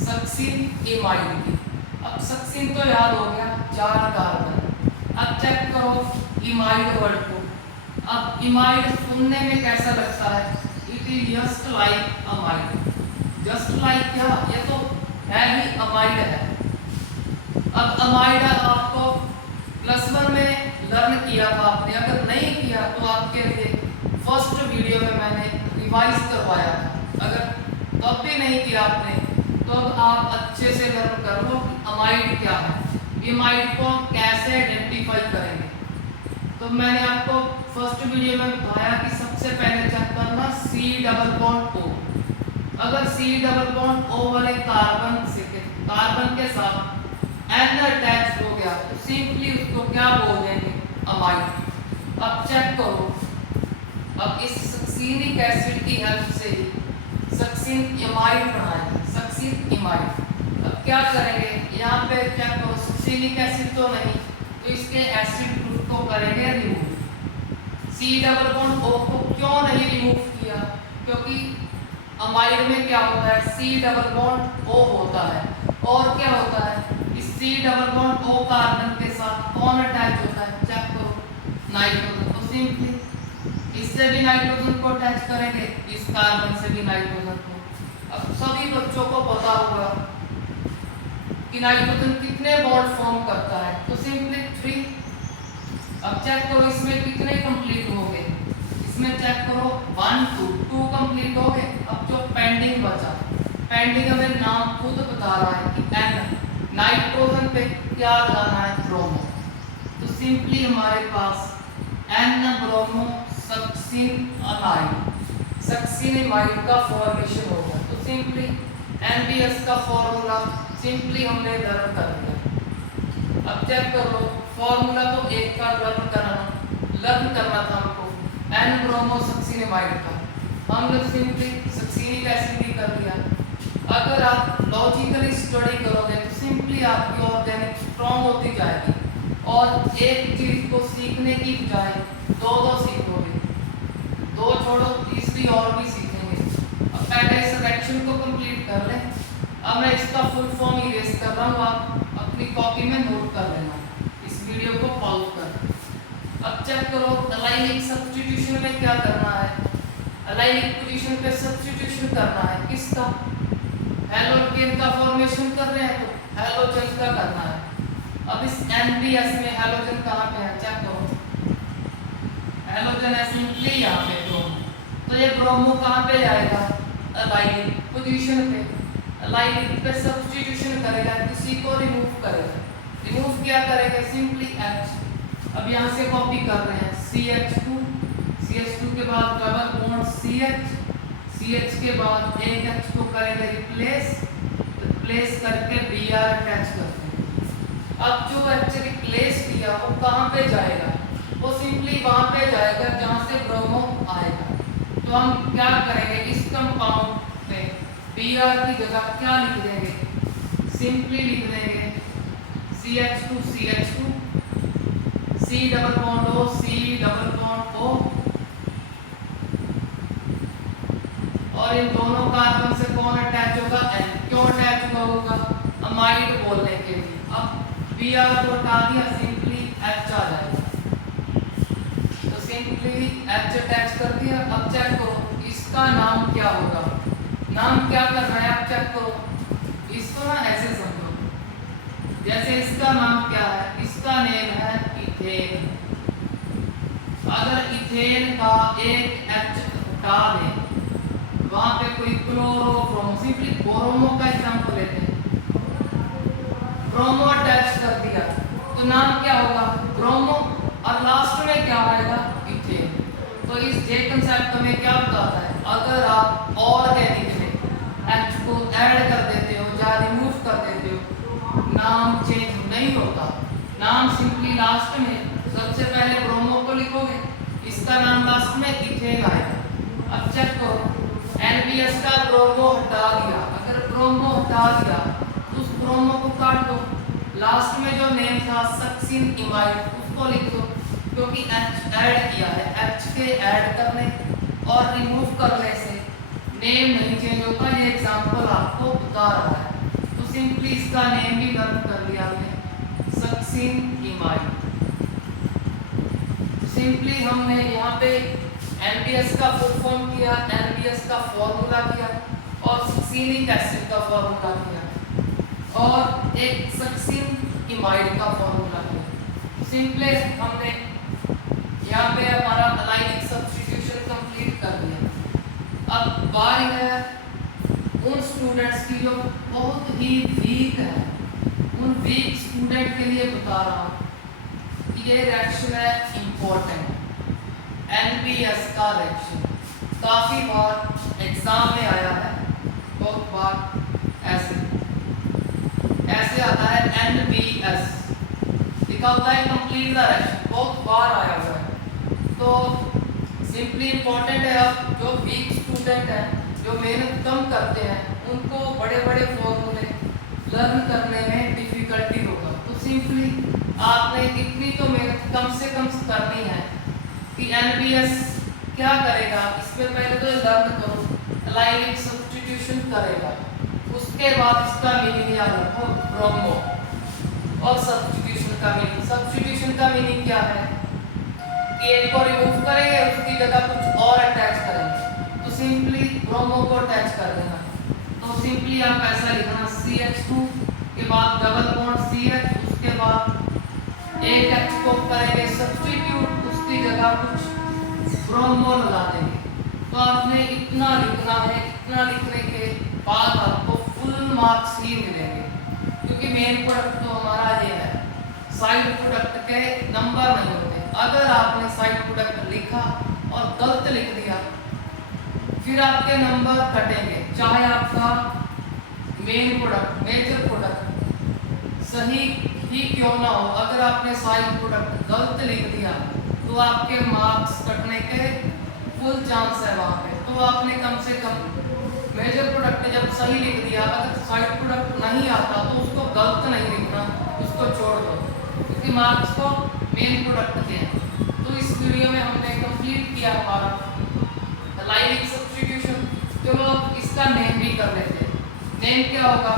सक्सीन इमाइड की। अब सक्सीन तो याद हो गया 4 कार्बन। अब चेक करो इमाइड वर्ड को। अब इमाइड सुनने में कैसा लगता है? It is just like amide. Just like क्या? ये तो है ही अमाइड है। अब अमाइड आपको +1 में लर्न किया था आपने। अगर नहीं किया तो आपके लिए फर्स्ट वीडियो में मैंने रिवाइज करवाया था। अगर तब भी नहीं किया आपने तो अब आप अच्छे से लर्न कर लो कि अमाइड क्या है, इमाइड को कैसे आइडेंटिफाई करेंगे। तो मैंने आपको फर्स्ट वीडियो में बताया कि सबसे पहले चेक करना C डबल बॉन्ड O। अगर C डबल बॉन्ड O वाले कार्बन के साथ N अटैच हो गया तो सिंपली उसको क्या बोल देंगे? अमाइड। अब चेक करो, अब इस सक्सीनिक एसिड की हेल्प से ही सक्सीन इमाइड बनाएंगे, सक्सीन इमाइड। अब क्या करेंगे? यहाँ पे क्या करो, सक्सीनिक एसिड तो नहीं तो इसके एसिड ग्रुप को करेंगे remove. C double bond O को क्यों नहीं रिमूव किया? क्योंकि अमाइड में क्या होता है? C डबल बॉन्ड O होता है। और क्या होता है? इस C double bond O carbon के साथ कौन अटैच होता है? चेक करो, नाइट्रोजन। तो सिंपली इससे भी नाइट्रोजन को अटैच करेंगे, इस कार्बन से भी नाइट्रोजन को। अब सभी बच्चों को पता होगा कि नाइट्रोजन कितने बॉन्ड फॉर्म करता है, तो सिंपली 3। अब चेक करो इसमें कितने कंप्लीट हो गए? इसमें चेक करो 1 2 कंप्लीट हो गए। अब जो पेंडिंग बचा, पेंडिंग हमें नाम खुद बता रहा है कि N। नाइट्रोजन पे क्या लगाना है? ब्रोमो। तो सिंपली हमारे पास N ब्रोमो सक्सीन अमाइड, सक्सीन इमाइड का फॉर्मेशन होगा। तो सिंपली NBS का फॉर्मूला सिंपली हमने लर्न कर दिया। अब चेक करो फॉर्मूला तो एक का लर्न करना था हमको, N ब्रोमो सक्सीन इमाइड का। हमने सिंपली सक्सीनिक एसिड भी कर दिया। अगर आप लॉजिकली स्टडी करोगे तो सिंपली आपकी ऑर्गेनिक स्ट्रॉन्ग होती जाएगी और एक चीज को सीखने की बजाय 2 सीखोगे, 2 छोड़ो तीसरी और भी सीखेंगे। अब पहले इस रिएक्शन को कंप्लीट कर लें। अब मैं इसका फुल फॉर्म इरेज कर रहा हूँ, आप अपनी कॉपी में नोट कर लेना, इस वीडियो को पॉज कर। अब चेक करो एलाइनिक सब्स्टिट्यूशन में क्या करना है? एलाइनिक पोजीशन पे सब्स्टिट्यूशन करना है किसका? हेलोकेन का फॉर्मेशन कर रहे हैं तो हैलोजन का करना है। अब इस NBS में हैलोजन कहाँ पे है चेक करो। हैलोजन है सिंपली यहाँ पे ब्रोमो, तो ये ब्रोमो कहाँ पे जाएगा अलाइनिंग पोजीशन पे, अलाइनिंग पे सब्स्टिट्यूशन करेगा, किसी को रिमूव करेगा। रिमूव क्या करेगा सिंपली H। अब यहाँ से कॉपी कर रहे हैं CH2 के बाद डबल बॉन्ड CH के बाद एक H को करेंगे रिप्लेस करके Br अटैच करते हैं। अब जो H रिप्लेस किया वो कहाँ पे जाएगा, वो सिंपली वहाँ पे जाएगा जहाँ से ब्रोमो आएगा। तो हम क्या करेंगे इस कंपाउंड में Br की जगह क्या लिख देंगे, सिंपली लिख देंगे CH2 C double bond O C double bond O, और इन दोनों कार्बन से कौन अटैच होगा N। क्यों अटैच होगा अमाइड बोलने के लिए। अब Br को हटा दिया सिंपली H आ जाएगा, तो सिंपली H अटैच कर दिया। अब चेक करो इसका नाम क्या होगा, नाम क्या करना है आप चेक करो। इसको ना ऐसे समझो जैसे इसका नाम क्या है, इसका नेम है इथेन। अगर इथेन का एक H हटा दें, वहां पे कोई क्लोरोब्रोमो, सिंपली ब्रोमो का एग्जांपल लेते हैं, ब्रोमो अटैच कर दिया तो नाम क्या होगा ब्रोमो, और लास्ट में क्या आएगा इथेन। तो इस जे कंसेप्ट में क्या बताता है, अगर आप ऑर्गेनिक में H को ऐड कर देते हो या रिमूव कर देते हो, नाम चेंज नहीं होता। नाम सिंपली लास्ट में सबसे पहले ब्रोमो को लिखोगे, इसका नाम लास्ट में इथेन आएगा। अब चेक करो NBS का ब्रोमो हटा दिया, अगर ब्रोमो हटा दिया तो उस ब्रोमो को काट दो, लास्ट में जो नेम था सक्सिन इमाइड उसको लिख दो, क्योंकि H ऐड किया है। H के ऐड करने और रिमूव करने से नेम नहीं चेंज होता, ये एग्जांपल आपको बता रहा है। तो सिंपली इसका नेम भी लर्न कर लिया हमने सक्सिन इमाइड। सिंपली हमने यहाँ पे NBS का फुल फॉर्म किया, NBS का फॉर्मूला किया और सक्सिनिक एसिड का फॉर्मूला किया और एक सक्सिन इमाइड का फॉर्मूला किया। सिंपली हमने यहाँ पे हमारा अलाइनिक सब्स्टिट्यूशन कंप्लीट कर दिया। अब बारी है उन स्टूडेंट्स की जो बहुत ही वीक है, उन वीक स्टूडेंट के लिए बता रहा हूँ ये रिएक्शन है इम्पोर्टेंट। NBS का रिएक्शन काफी बार एग्जाम में आया है, बहुत बार ऐसे आता है NBS लिखा होता है कंप्लीट द रिएक्शन, बहुत बार आया हुआ है। तो सिंपली इम्पोर्टेंट है। अब जो वीक स्टूडेंट है, जो मेहनत कम करते हैं, उनको बड़े बड़े फॉर्मूले लर्न करने में डिफिकल्टी होगा। तो सिंपली आपने इतनी तो मेहनत कम से कम करनी है कि NBS क्या करेगा, इसमें पहले तो लर्न करो, अलाइनिक सब्स्टिट्यूशन करेगा, उसके बाद इसका मीनिंग याद रखो ब्रोमो और सब्स्टिट्यूशन का मीनिंग। सब्स्टिट्यूशन का मीनिंग क्या है कि एक को रिमूव करेंगे, उसकी जगह कुछ और अटैच करेंगे, तो सिंपली ब्रोमो को अटैच कर देना। तो सिंपली आप ऐसा लिखना CH2 के बाद डबल बॉन्ड CH, उसके बाद एक H को करेंगे सब्स्टिट्यूट, उसकी जगह कुछ ब्रोमो लगा देंगे। तो आपने इतना लिखना है, इतना लिखने के बाद आपको फुल मार्क्स ही मिलेंगे, क्योंकि मेन प्रोडक्ट तो हमारा ये है, साइड प्रोडक्ट के नंबर नहीं होते। अगर आपने साइड प्रोडक्ट लिखा और गलत लिख दिया फिर आपके नंबर कटेंगे, चाहे आपका मेन प्रोडक्ट मेजर प्रोडक्ट सही ही क्यों ना हो। अगर आपने साइड प्रोडक्ट गलत लिख दिया तो आपके मार्क्स कटने के फुल चांस है वहाँ पे। तो आपने कम से कम मेजर प्रोडक्ट जब सही लिख दिया, अगर साइड प्रोडक्ट नहीं आता तो उसको गलत नहीं लिखना, उसको छोड़ दो, क्योंकि मार्क्स को मेन प्रोडक्ट के हैं। तो इस वीडियो में हमने कंप्लीट किया हमारा अलाइनिक सब्स्टिट्यूशन। चलो इसका नेम भी कर लेते हैं। नेम क्या होगा,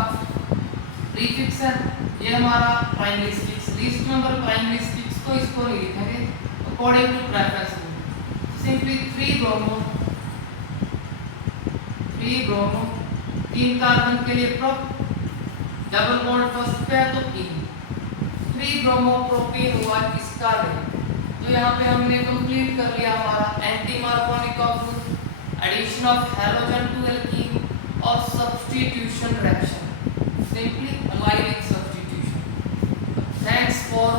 प्रीफिक्स है, ये हमारा primary suffix, least number primary suffix, तो इसको नहीं लिखेंगे according to preference. Simply 3 bromo 3 carbon के लिए प्रोप डबल बॉन्ड फर्स्ट पे है तो इन, 3 ब्रोमोप्रोपेन हुआ किसका है। तो यहाँ पे हमने कंप्लीट कर लिया हमारा anti Markovnikov rule, addition of halogen to alkene और substitution reaction, simply allylic substitution. Thanks for